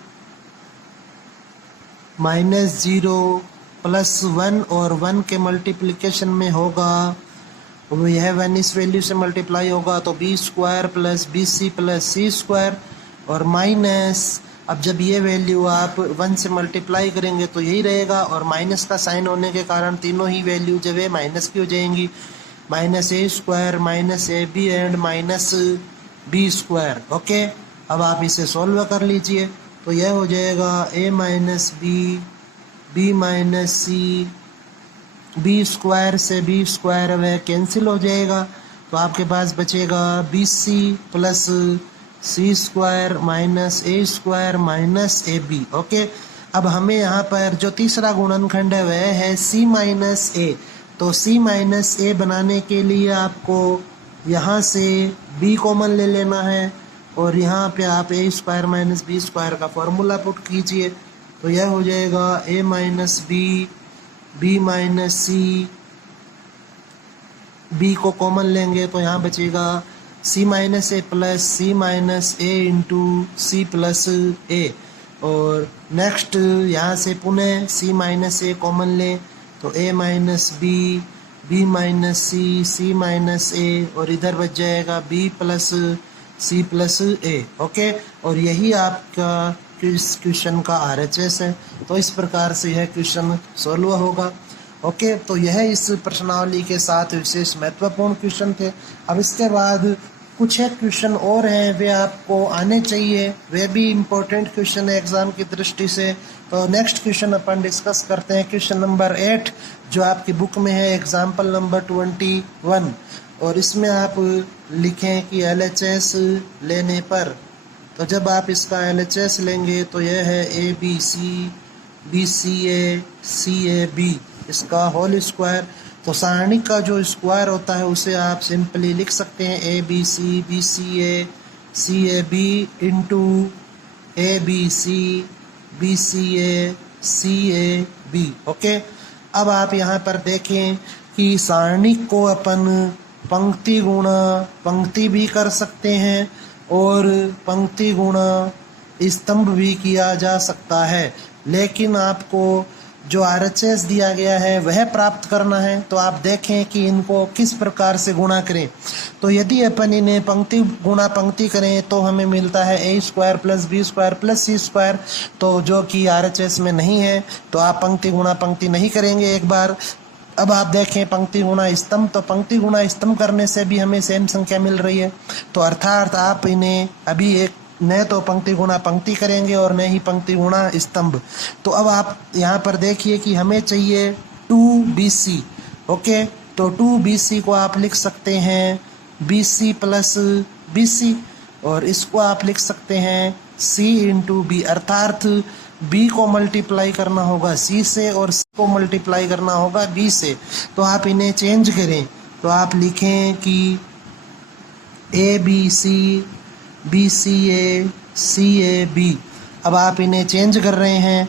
minus 0 plus 1 और 1 के मल्टीप्लिकेशन में होगा, यह 1 इस वैल्यू से मल्टीप्लाई होगा तो B square plus BC plus C square, और माइनस, अब जब ये वैल्यू आप 1 से मल्टीप्लाई करेंगे तो यही रहेगा, और माइनस का साइन होने के कारण तीनों ही वैल्यू जब है माइनस की हो जाएंगी, minus A square minus AB and minus B square. Okay, अब आप इसे सॉल्व कर लीजिए, तो यह हो जाएगा A minus B minus C, B square से B स्क्वायर वह कैंसिल हो जाएगा, तो आपके पास बचेगा BC plus C square minus A square minus AB। Okay, अब हमें यहाँ पर जो तीसरा गुणनखंड है वह है C माइनस A, तो C माइनस A बनाने के लिए आपको यहाँ से B कॉमन ले लेना है, और यहाँ पे आप A square minus B square का फॉर्मूला पुट कीजिए, तो यह हो जाएगा A minus B minus C, B को कॉमन लेंगे तो यहाँ बचेगा C minus A plus C minus A into C plus A, और नेक्स्ट यहाँ से पुनः C माइनस A कॉमन लें तो A minus B minus C minus A, और इधर बच जाएगा B plus C plus A। Okay, और यही आपका इस क्वेश्चन का RHS है, तो इस प्रकार से यह क्वेश्चन सॉल्व होगा। ओके, तो यह इस प्रश्नावली के साथ विशेष महत्वपूर्ण क्वेश्चन थे। अब इसके बाद कुछ एक क्वेश्चन और हैं, वे आपको आने चाहिए, वे भी इम्पोर्टेंट क्वेश्चन है एग्जाम की दृष्टि से। तो नेक्स्ट क्वेश्चन अपन डिस्कस करते हैं, क्वेश्चन नंबर 8 जो आपकी बुक में है, एग्जाम्पल नंबर 21, और इसमें आप लिखें कि LHS लेने पर, तो जब आप इसका LHS लेंगे तो यह है ABC BCA CAB इसका होल स्क्वायर। तो सारणी का जो स्क्वायर होता है उसे आप सिंपली लिख सकते हैं ABC BCA CAB into ABC BCA CAB। Okay, अब आप यहाँ पर देखें कि सारणी को अपन पंक्ति गुणा पंक्ति भी कर सकते हैं और पंक्ति गुणा स्तंभ भी किया जा सकता है, लेकिन आपको जो RHS दिया गया है वह प्राप्त करना है। तो आप देखें कि इनको किस प्रकार से गुणा करें। तो यदि अपन इन्हें पंक्ति गुणा पंक्ति करें तो हमें मिलता है A square plus B square plus C square, तो जो कि RHS में नहीं है, तो आप पंक्ति गुणा पंक्ति नहीं करेंगे एक बार। अब आप देखें पंक्ति गुणा स्तंभ, तो पंक्ति गुणा स्तंभ करने से भी हमें सेम संख्या मिल रही है, तो अर्थात आप इन्हें अभी एक न तो पंक्ति गुणा पंक्ति करेंगे और न ही पंक्ति गुणा स्तंभ। तो अब आप यहाँ पर देखिए कि हमें चाहिए 2BC। ओके, तो 2BC को आप लिख सकते हैं BC प्लस BC, और इसको आप लिख सकते हैं C इंटू B, अर्थात B को मल्टीप्लाई करना होगा C से और C को मल्टीप्लाई करना होगा B से। तो आप इन्हें चेंज करें, तो आप लिखें कि ABC BCA CAB। अब आप इन्हें चेंज कर रहे हैं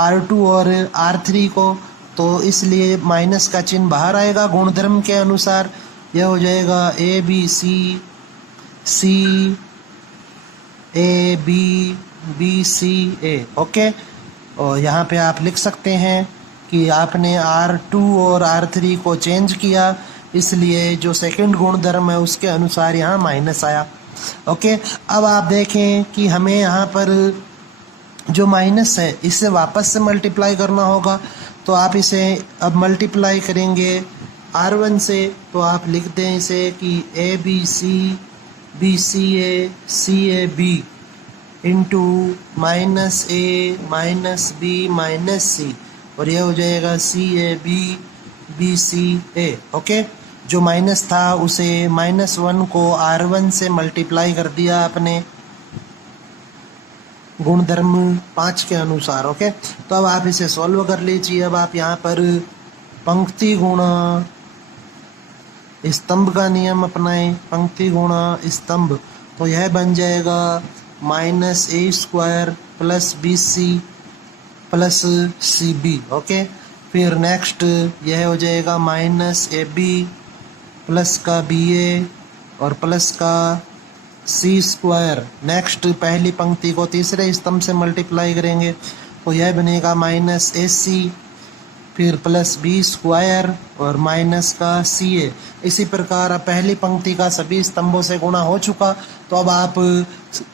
R2 और R3 को, तो इसलिए माइनस का चिन्ह बाहर आएगा गुणधर्म के अनुसार। यह हो जाएगा ABC CAB BCA। ओके, और यहाँ पे आप लिख सकते हैं कि आपने R2 और R3 को चेंज किया, इसलिए जो सेकंड गुणधर्म है उसके अनुसार यहाँ माइनस आया। ओके, अब आप देखें कि हमें यहाँ पर जो माइनस है इसे वापस से मल्टीप्लाई करना होगा, तो आप इसे अब मल्टीप्लाई करेंगे R1 से, तो आप लिख दें इसे कि ABC BCA CAB into minus A minus B minus C, और यह हो जाएगा CAB BCA। ओके, जो माइनस था उसे -1 को R1 से मल्टीप्लाई कर दिया आपने गुणधर्म 5 के अनुसार। ओके, तो अब आप इसे सॉल्व कर लीजिए। अब आप यहाँ पर पंक्ति गुणा स्तंभ का नियम अपनाएं, पंक्ति गुणा स्तंभ, तो यह बन जाएगा -A² plus BC plus CB। Okay, फिर नेक्स्ट यह हो जाएगा -AB प्लस का BA और प्लस का C²। नेक्स्ट पहली पंक्ति को तीसरे स्तंभ से मल्टीप्लाई करेंगे, तो यह बनेगा -AC फिर प्लस B² और माइनस का CA। इसी प्रकार अब पहली पंक्ति का सभी स्तंभों से गुणा हो चुका, तो अब आप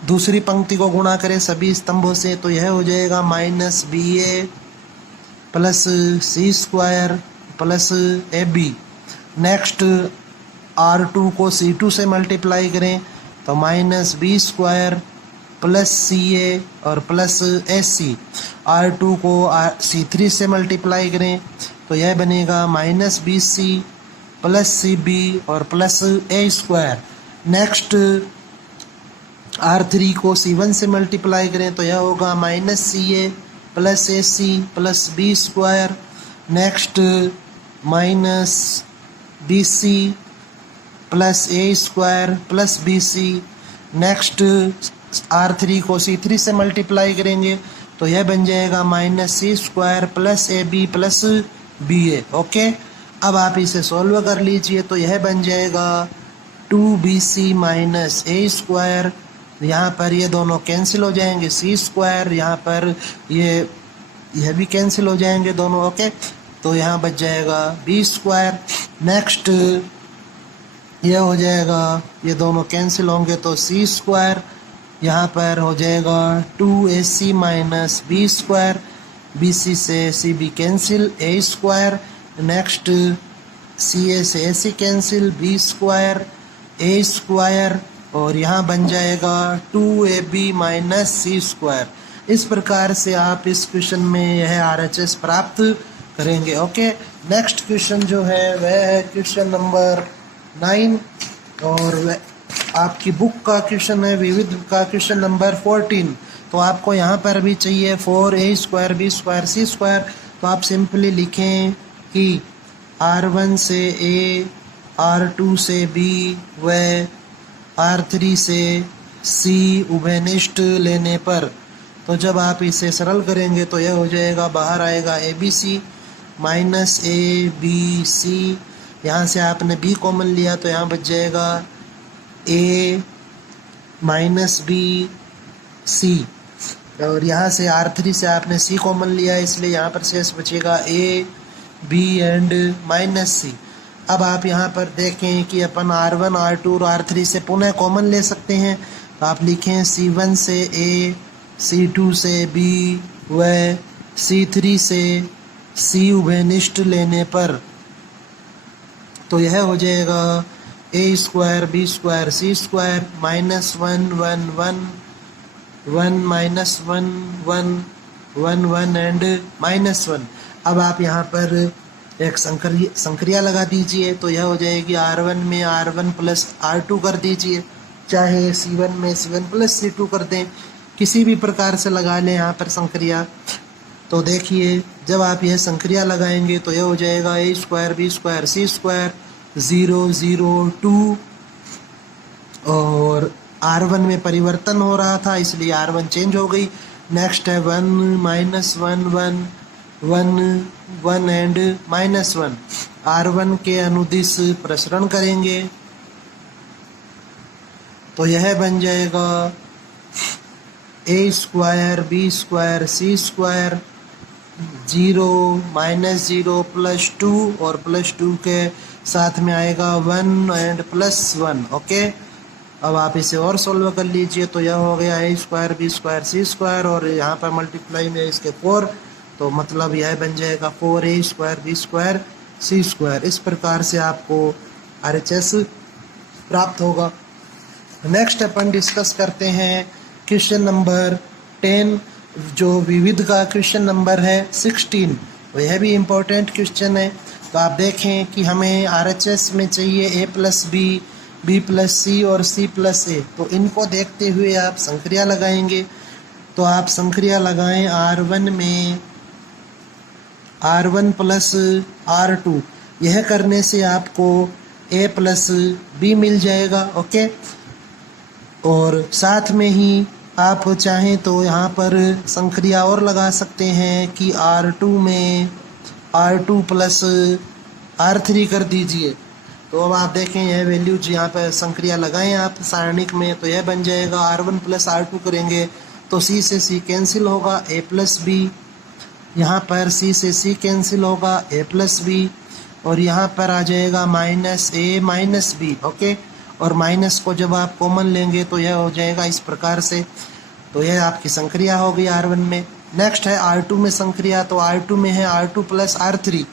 दूसरी पंक्ति को गुणा करें सभी स्तंभों से, तो यह हो जाएगा -BA plus C² plus AB। Next R2 को C2 से मल्टीप्लाई करें, तो -B² प्लस CA और प्लस AC। R2 को C3 से मल्टीप्लाई करें, तो यह बनेगा -BC प्लस CB और प्लस A²। नेक्स्ट R3 को C1 से मल्टीप्लाई करें, तो यह होगा -CA plus AC plus B²। Next -BC plus A² plus BC। Next R3 को C3 से मल्टीप्लाई करेंगे, तो यह बन जाएगा -C² plus AB plus BA। Okay, अब आप इसे सॉल्व कर लीजिए, तो यह बन जाएगा 2BC माइनस A²। यहाँ पर ये दोनों कैंसिल हो जाएंगे, C² यहाँ पर यह भी कैंसिल हो जाएंगे दोनों। ओके, तो यहाँ बच जाएगा B²। नेक्स्ट यह हो जाएगा, ये दोनों कैंसिल होंगे तो C² यहाँ पर हो जाएगा 2AC माइनस B², BC से CB cancel, A²। Next CA से AC कैंसिल, B² A², और यहाँ बन जाएगा 2AB माइनस C²। इस प्रकार से आप इस क्वेश्चन में यह RHS प्राप्त करेंगे। ओके, नेक्स्ट क्वेश्चन जो है वह है क्वेश्चन नंबर 9, और आपकी बुक का क्वेश्चन है विविध का क्वेश्चन नंबर 14। तो आपको यहाँ पर भी चाहिए 4A² B² C²। तो आप सिंपली लिखें कि R1 से A, R2 से B व R3 से C उभयनिष्ठ लेने पर, तो जब आप इसे सरल करेंगे तो यह हो जाएगा, बाहर आएगा ABC माइनस ABC। यहाँ से आपने B कॉमन लिया, तो यहाँ बच जाएगा A माइनस BC, और यहाँ से R3 से आपने C कॉमन लिया, इसलिए यहाँ पर शेष बचेगा A B and minus C। अब आप यहाँ पर देखें कि अपन R1 R2 और R3 से पुनः कॉमन ले सकते हैं, तो आप लिखें C1 से A, C2 से B व C3 से C उभयनिष्ठ लेने पर, तो यह हो जाएगा A² B² C² -1 1 1 1 -1 1 1 1 एंड -1। अब आप यहाँ पर एक संक्रिया लगा दीजिए, तो यह हो जाएगी R1 में R1 प्लस R2 कर दीजिए, चाहे C1 में C1 प्लस C2 कर दें, किसी भी प्रकार से लगा लें यहाँ पर संक्रिया। तो देखिए, जब आप यह संक्रिया लगाएंगे तो यह हो जाएगा A² B² C² 0 0 2, और R1 में परिवर्तन हो रहा था इसलिए R1 चेंज हो गई। नेक्स्ट है 1 -1 1 1 1 एंड -1। R1 के अनुदिश प्रसरण करेंगे, तो यह बन जाएगा A² B² C²। 0 -0 +2 और +2 के साथ में आएगा 1 एंड +1। ओके, अब आप इसे और सोल्व कर लीजिए तो यह हो गया a square b square c square और यहाँ पर मल्टीप्लाई में इसके 4, तो मतलब यह बन जाएगा 4a square b square c square. इस प्रकार से आपको RHS प्राप्त होगा। नेक्स्ट अपन डिस्कस करते हैं क्वेश्चन नंबर 10, जो विविध का क्वेश्चन नंबर है 16। तो यह भी इम्पोर्टेंट क्वेश्चन है। तो आप देखें कि हमें RHS में चाहिए a+b, b+c और c+a। तो इनको देखते हुए आप संक्रिया लगाएंगे। तो आप संक्रिया लगाएं R1 में R1 + R2। यह करने से आपको a+b मिल जाएगा। ओके, और साथ में ही आप चाहें तो यहाँ पर संक्रिया और लगा सकते हैं कि R2 में R2 + R3 कर दीजिए। तो अब आप देखें यह वैल्यूज यहाँ पर संक्रिया लगाएं आप सारणिक में, तो यह बन जाएगा R1 + R2 करेंगे तो C से C कैंसिल होगा, a+b। यहाँ पर C से C कैंसिल होगा, a+b। और यहाँ पर आ जाएगा -a -b। ओके, और माइनस को जब आप कॉमन लेंगे तो यह हो जाएगा इस प्रकार से। तो यह आपकी संक्रिया हो गई R1 में। नेक्स्ट है R2 में संक्रिया। तो R2 में है R2 + R3,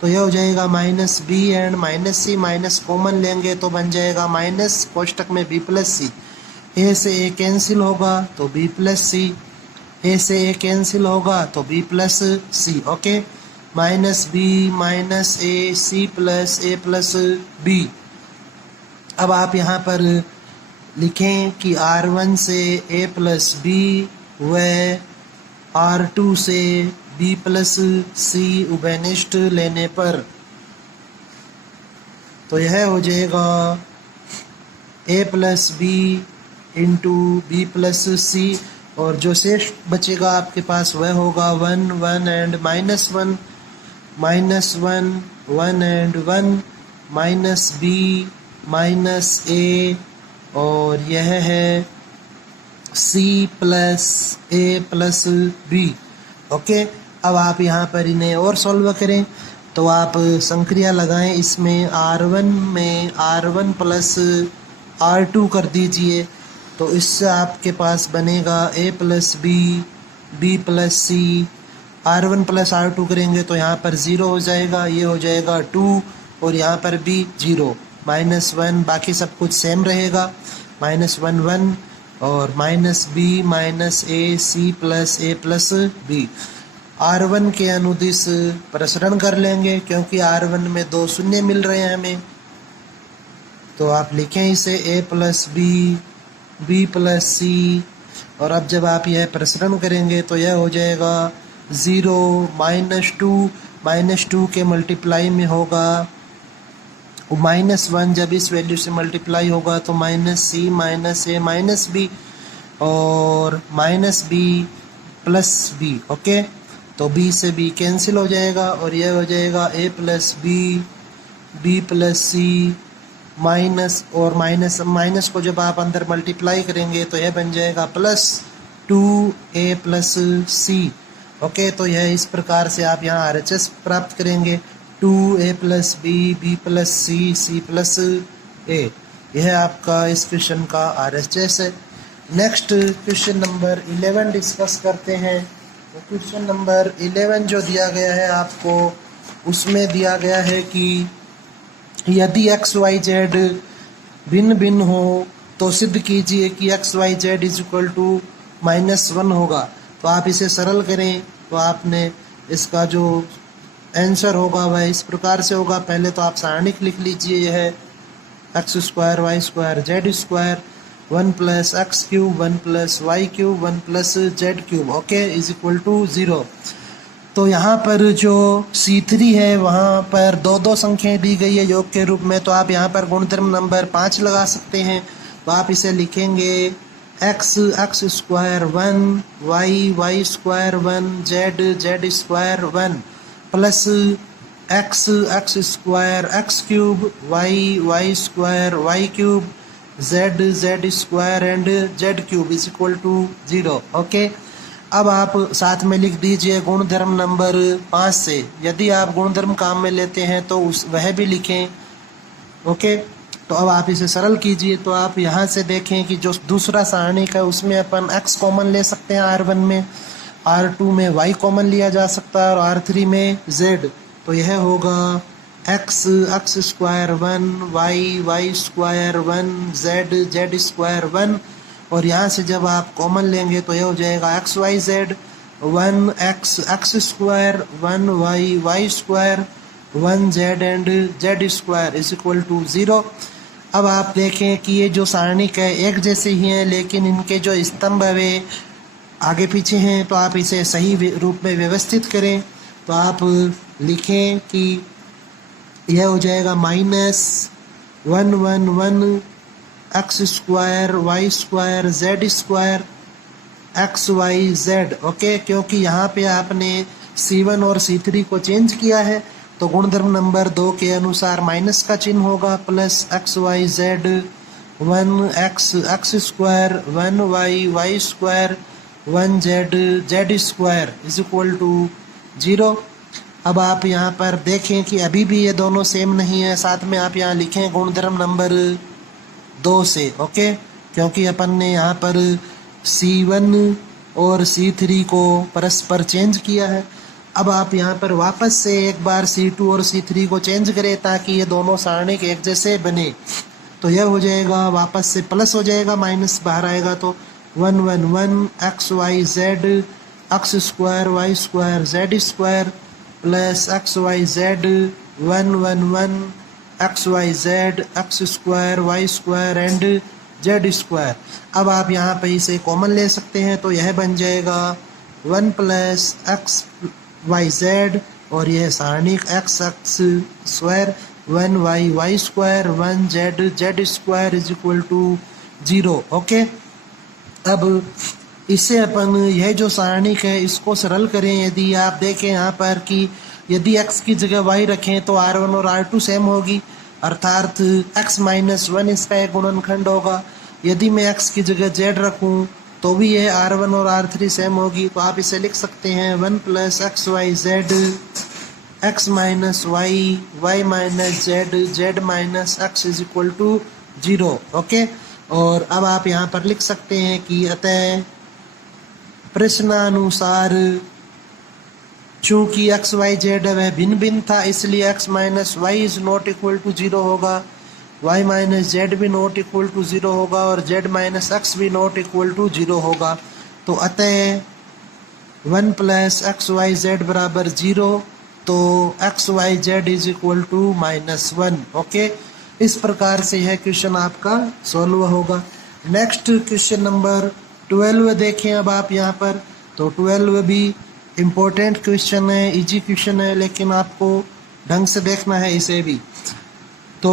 तो यह हो जाएगा -b and -c, minus common लेंगे तो बन जाएगा माइनस कोष्टक में b+c। a से a कैंसिल होगा तो b+c, a से a कैंसिल होगा तो b+c। Okay, -b -a c + a+b। अब आप यहाँ पर लिखें कि R1 से a+b व R2 से b+c उभयनिष्ठ लेने पर, तो यह हो जाएगा a+b × b+c, और जो शेष बचेगा आपके पास वह होगा 1 1 एंड -1, -1 1 एंड 1 -b -a, और यह है c + a+b। ओके, अब आप यहाँ पर इन्हें और सॉल्व करें। तो आप संक्रिया लगाएं इसमें R1 में R1 + R2 कर दीजिए, तो इससे आपके पास बनेगा a+b b+c। R1 + R2 करेंगे तो यहाँ पर 0 हो जाएगा, ये हो जाएगा 2, और यहाँ पर b 0 -1, बाकी सब कुछ सेम रहेगा, -1 1 और -b -a c + a+b। R1 के अनुदिश प्रसरण कर लेंगे क्योंकि R1 में 2 शून्य मिल रहे हैं हमें। तो आप लिखें इसे a+b b+c, और अब जब आप यह प्रसरण करेंगे तो यह हो जाएगा 0 -2 के मल्टीप्लाई में होगा, -1 जब इस वैल्यू से मल्टीप्लाई होगा तो -c -a -b और -b +b। ओके, तो b से b कैंसिल हो जाएगा और यह हो जाएगा a+b b+c माइनस, और माइनस को जब आप अंदर मल्टीप्लाई करेंगे तो यह बन जाएगा +2a+c। ओके, तो यह इस प्रकार से आप यहाँ RHS प्राप्त करेंगे, 2a+b b+c c+a। यह आपका इस क्वेश्चन का RHS है। नेक्स्ट क्वेश्चन नंबर 11 डिस्कस करते हैं। तो क्वेश्चन नंबर 11 जो दिया गया है आपको, उसमें दिया गया है कि यदि x y z भिन्न भिन्न हो तो सिद्ध कीजिए कि x y z = -1 होगा। तो आप इसे सरल करें तो आपने इसका जो आंसर होगा वह इस प्रकार से होगा। पहले तो आप सारणिक लिख लीजिए, यह x² y² z² 1 + x³ 1 + y³ 1 + z³, okay, = 0। तो यहाँ पर जो C3 है वहाँ पर दो संख्याएं दी गई है योग के रूप में, तो आप यहाँ पर गुणधर्म नंबर 5 लगा सकते हैं। तो आप इसे लिखेंगे x x² 1 y y² 1 z z² 1 plus x x² x³ y y² y³ z z² and z³ = 0। Okay, अब आप साथ में लिख दीजिए गुणधर्म नंबर 5 से। यदि आप गुणधर्म काम में लेते हैं तो वह भी लिखें। ओके, तो अब आप इसे सरल कीजिए। तो आप यहाँ से देखें कि जो दूसरा सारणिक है उसमें अपन x कॉमन ले सकते हैं R1 में, R2 में y कॉमन लिया जा सकता है और R3 में z। तो यह होगा x x square 1, y square 1, z square 1। और यहाँ से जब आप कॉमन लेंगे तो यह हो जाएगा x y z 1 x square 1 y square 1 z and z square is equal to 0। अब आप देखें कि ये जो सारणिक है एक जैसे ही हैं, लेकिन इनके जो स्तंभ है वे आगे पीछे हैं। तो आप इसे सही रूप में व्यवस्थित करें। तो आप लिखें कि यह हो जाएगा -1 1 1 x square y square z square x y z। Okay, क्योंकि यहाँ पे आपने C1 और C3 को चेंज किया है तो गुणधर्म नंबर 2 के अनुसार माइनस का चिन्ह होगा, plus x y z 1 x square 1 y square 1 z square is equal to 0। अब आप यहाँ पर देखें कि अभी भी ये दोनों सेम नहीं है। साथ में आप यहाँ लिखें गुणधर्म नंबर 2 से। ओके, क्योंकि अपन ने यहाँ पर C1 और C3 को परस्पर चेंज किया है। अब आप यहाँ पर वापस से एक बार C2 और C3 को चेंज करें ताकि ये दोनों सारणिक एक जैसे बने। तो यह हो जाएगा, वापस से प्लस हो जाएगा, माइनस बाहर आएगा तो 1 1 1 x y z x square y square z square plus x y z 1 1 1 x y z x square y square and z square. अब आप यहाँ पे इसे कॉमन ले सकते हैं तो यह बन जाएगा 1 प्लस x y z और यह सारणिक x square 1 y square 1 z square is equal to 0। Okay, अब इससे अपन यह जो सारणिक है इसको सरल करें। यदि आप देखें यहाँ पर कि यदि x की जगह y रखें तो R1 और R2 सेम होगी, अर्थात x माइनस 1 इसका एक गुणनखंड होगा। यदि मैं x की जगह z रखूँ तो भी यह R1 और R3 सेम होगी। तो आप इसे लिख सकते हैं 1 plus x y z x minus y minus z minus x is equal to 0। Okay, और अब आप यहाँ पर लिख सकते हैं कि अतः प्रश्नानुसार चूंकि x y z वह भिन्न भिन्न था इसलिए x minus y is not equal to 0 होगा, y माइनस z भी नॉट इक्वल टू 0 होगा और z माइनस x भी नॉट इक्वल टू 0 होगा। तो अतः 1 प्लस x y z बराबर 0, तो x y z is equal to -1। Okay, इस प्रकार से यह क्वेश्चन आपका सॉल्व होगा। नेक्स्ट क्वेश्चन नंबर 12 देखें अब आप यहाँ पर। तो 12 भी इम्पोर्टेंट क्वेश्चन है, इजी क्वेश्चन है, लेकिन आपको ढंग से देखना है इसे भी। तो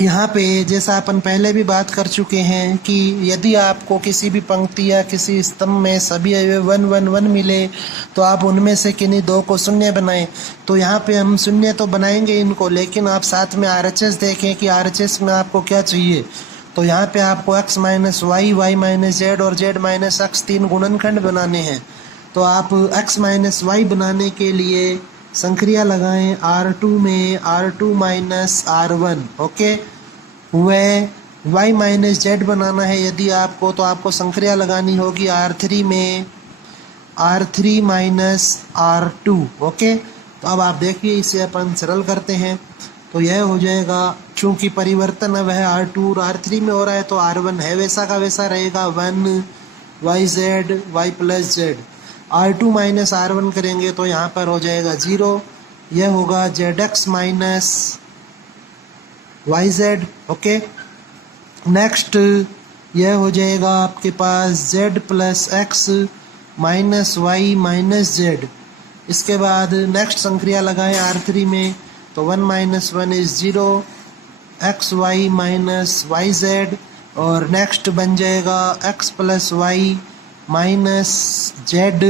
यहाँ पे जैसा अपन पहले भी बात कर चुके हैं कि यदि आपको किसी भी पंक्ति या किसी स्तंभ में सभी अवयव 1 1 1 मिले तो आप उनमें से किन्हीं दो को शून्य बनाएं। तो यहाँ पे हम शून्य तो बनाएंगे इनको, लेकिन आप साथ में RHS देखें कि RHS में आपको क्या चाहिए। तो यहाँ पे आपको x minus Y y minus z और z माइनस x 3 गुणनखंड बनाने हैं। तो आप x माइनस वाई बनाने के लिए संक्रिया लगाएं R2 में R2 माइनस R1। ओके, वह y माइनस z बनाना है यदि आपको, तो आपको संक्रिया लगानी होगी R3 में R3 माइनस R2। ओके, तो अब आप देखिए इसे अपन सरल करते हैं। तो यह हो जाएगा, चूंकि परिवर्तन है वह R2 और R3 में हो रहा है तो R1 है वैसा का वैसा रहेगा 1 yz y plus z। R2 minus R1 करेंगे तो यहाँ पर हो जाएगा 0। यह होगा zx minus yz। Okay, next यह हो जाएगा आपके पास z plus x minus y minus z। इसके बाद नेक्स्ट संक्रिया लगाएं R3 में तो 1 minus 1 is 0 X Y minus Y Z, और नेक्स्ट बन जाएगा x plus Y minus Z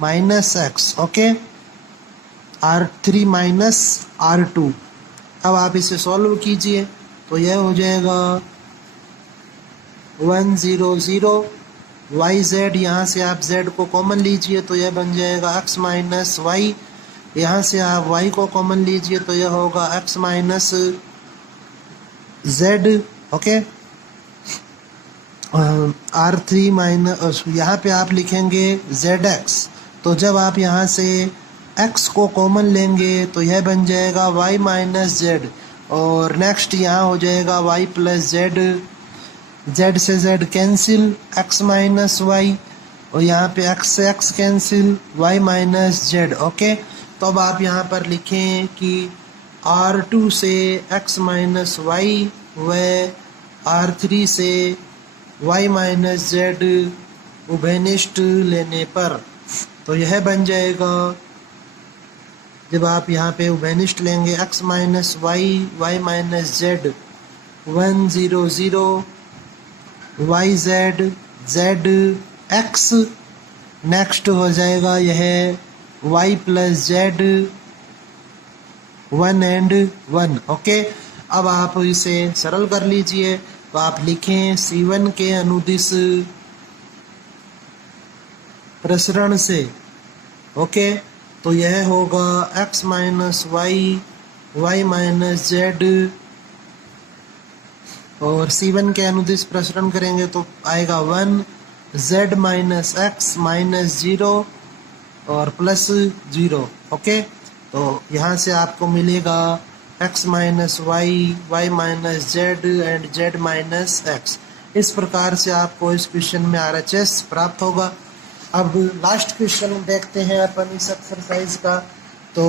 minus X. Okay, R3 minus R2। अब आप इसे सॉल्व कीजिए तो यह हो जाएगा 1 0 0 वाई जेड, यहाँ से आप जेड को कॉमन लीजिए तो यह बन जाएगा एक्स माइनस वाई, यहाँ से आप वाई को कॉमन लीजिए तो यह होगा x minus Z. Okay, R3 minus, यहाँ पे आप लिखेंगे जेड एक्स, तो जब आप यहाँ से x को कॉमन लेंगे तो यह बन जाएगा y माइनस जेड, और नेक्स्ट यहाँ हो जाएगा y प्लस जेड, z से z cancel, x minus Y, और यहाँ पे x से x cancel, y minus Z. Okay, तो अब आप यहाँ पर लिखें कि R2 से x माइनस वाई व R3 से y माइनस जेड उभयनिष्ठ लेने पर, तो यह बन जाएगा, जब आप यहाँ पे उभयनिष्ठ लेंगे x minus Y y minus Z 1 0 0 y Z Z X, next हो जाएगा यह y plus Z 1 and 1। Okay, अब आप इसे सरल कर लीजिए तो आप लिखें C1 के अनुदिश प्रसरण से। ओके, तो यह होगा x minus Y y minus Z, और C1 के अनुदिश प्रसरण करेंगे तो आएगा 1 z माइनस एक्स माइनस 0 और प्लस 0। ओके, तो यहाँ से आपको मिलेगा x minus Y y minus Z and z minus X. इस प्रकार से आपको इस क्वेश्चन में RHS प्राप्त होगा। अब लास्ट क्वेश्चन देखते हैं अपन इस एक्सरसाइज का, तो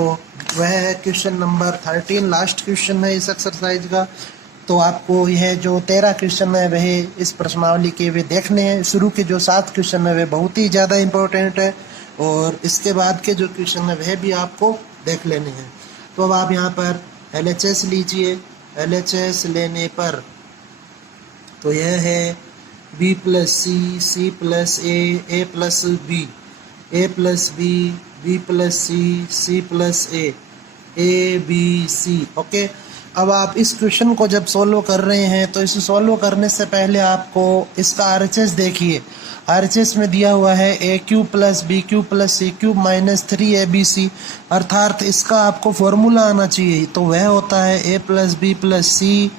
वह है क्वेश्चन नंबर 13, लास्ट क्वेश्चन है इस एक्सरसाइज का। तो आपको यह जो 13 क्वेश्चन है वह इस प्रश्नावली के वे देखने हैं। शुरू के जो 7 क्वेश्चन है वे बहुत ही ज़्यादा इम्पोर्टेंट है, और इसके बाद के जो क्वेश्चन है वह भी आपको देख लेने हैं। तो अब आप यहाँ पर LHS लीजिए। LHS लेने पर तो यह है B plus C, C plus A plus B, A plus B plus C plus A B C. Okay, अब आप इस क्वेश्चन को जब सोल्व कर रहे हैं तो इसे सोल्व करने से पहले आपको इसका RHS देखिए। RHS में दिया हुआ है A cube plus B cube plus C cube minus 3ABC, अर्थात इसका आपको फॉर्मूला आना चाहिए, तो वह होता है A plus B plus C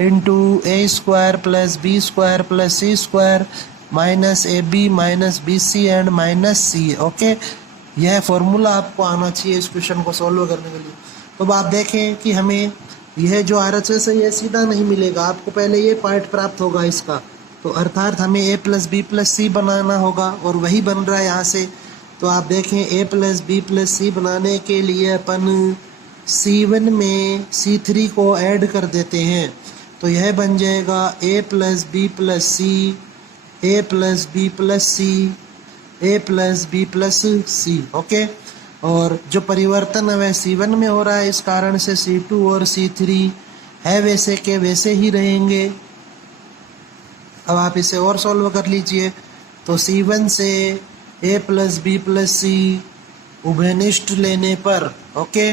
into A square plus B square plus C square minus A B minus B C and minus C. Okay, यह फॉर्मूला आपको आना चाहिए इस क्वेश्चन को सोल्व करने के लिए। तो अब आप देखें कि हमें यह जो RHS है यह सीधा नहीं मिलेगा, आपको पहले ये पार्ट प्राप्त होगा इसका, तो अर्थात हमें ए प्लस बी प्लस सी बनाना होगा, और वही बन रहा है यहाँ से। तो आप देखें ए प्लस बी प्लस सी बनाने के लिए अपन C1 में C3 को ऐड कर देते हैं, तो यह बन जाएगा A plus B plus C, A plus B plus C, A plus B plus C. Okay, और जो परिवर्तन है वह C1 में हो रहा है, इस कारण से C2 और C3 है वैसे के वैसे ही रहेंगे। अब आप इसे और सॉल्व कर लीजिए, तो C1 से ए प्लस बी प्लस सी उभयनिष्ठ लेने पर, ओके,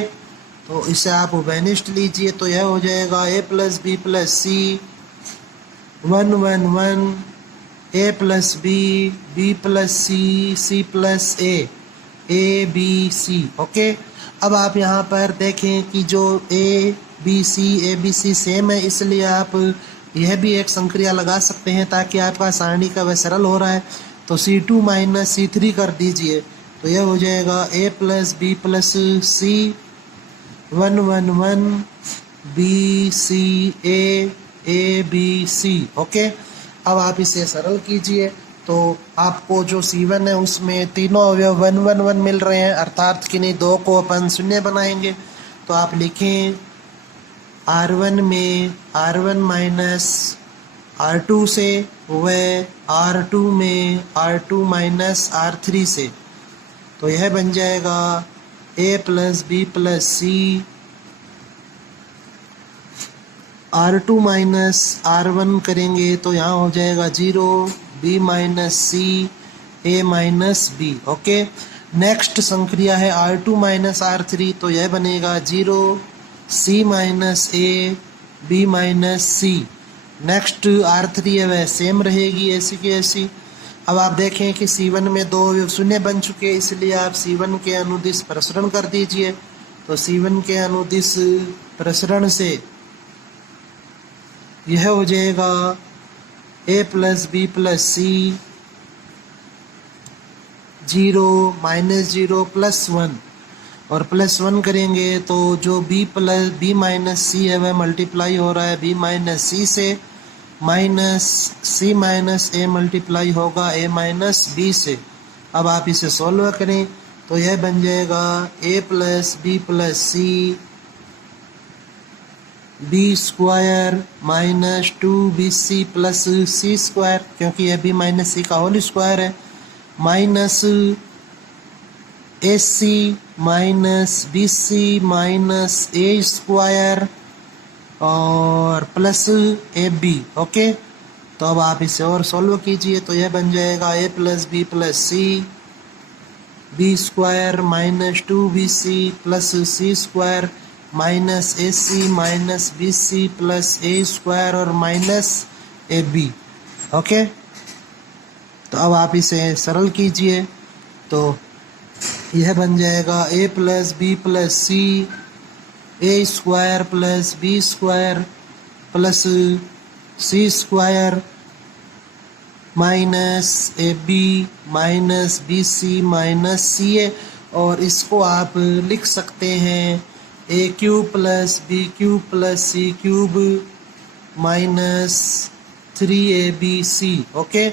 तो इसे आप उभयनिष्ठ लीजिए तो यह हो जाएगा A plus B plus C 1 1 1 A plus B plus C plus A B C. Okay, अब आप यहाँ पर देखें कि जो ए बी सी सेम है, इसलिए आप यह भी एक संक्रिया लगा सकते हैं ताकि आपका सारणी का वह सरल हो रहा है। तो C2 माइनस C3 कर दीजिए तो यह हो जाएगा A plus B plus C 1 1 1 B C A B C. Okay, अब आप इसे सरल कीजिए तो आपको जो C1 है उसमें तीनों अवयव 1 1 1 मिल रहे हैं, अर्थात किन्हीं दो को अपन शून्य बनाएंगे। तो आप लिखें R1 में R1 माइनस R2 से व R2 में R2 माइनस R3 से, तो यह बन जाएगा A plus B plus C R2 minus R1 करेंगे तो यहाँ हो जाएगा 0 B minus C A minus B. Okay, next संक्रिया है R2 माइनस R3, तो यह बनेगा 0 C minus A B minus C. Next R3 है वह सेम रहेगी ऐसी की ऐसी। अब आप देखें कि C1 में 2 शून्य बन चुके हैं, इसलिए आप C1 के अनुदिश प्रसरण कर दीजिए। तो C1 के अनुदिश प्रसरण से यह हो जाएगा A plus B plus C 0 -0 +1, और +1 करेंगे तो जो b माइनस सी है वह मल्टीप्लाई हो रहा है b माइनस सी से, minus C minus A multiply होगा a माइनस बी से। अब आप इसे सॉल्व करें तो यह बन जाएगा a plus B plus C B square minus 2bc plus C square, क्योंकि यह b माइनस सी का होल स्क्वायर है, minus AC minus BC minus A square और प्लस AB। ओके, तो अब आप इसे और सॉल्व कीजिए तो यह बन जाएगा A plus B plus C B square minus 2bc plus C square minus AC minus BC plus A square और माइनस AB। ओके, तो अब आप इसे सरल कीजिए तो यह बन जाएगा A plus B plus C A square plus B square plus C square minus AB minus BC minus CA, और इसको आप लिख सकते हैं A cube plus B cube plus C cube minus 3ABC। Okay,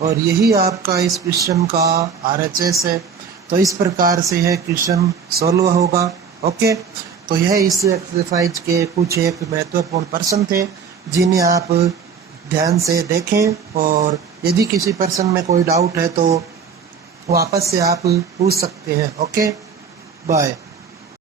और यही आपका इस क्वेश्चन का RHS है। तो इस प्रकार से यह क्वेश्चन सॉल्व होगा। ओके, तो यह इस एक्सरसाइज के कुछ एक महत्वपूर्ण प्रश्न थे जिन्हें आप ध्यान से देखें, और यदि किसी प्रश्न में कोई डाउट है तो वापस से आप पूछ सकते हैं। Okay, bye.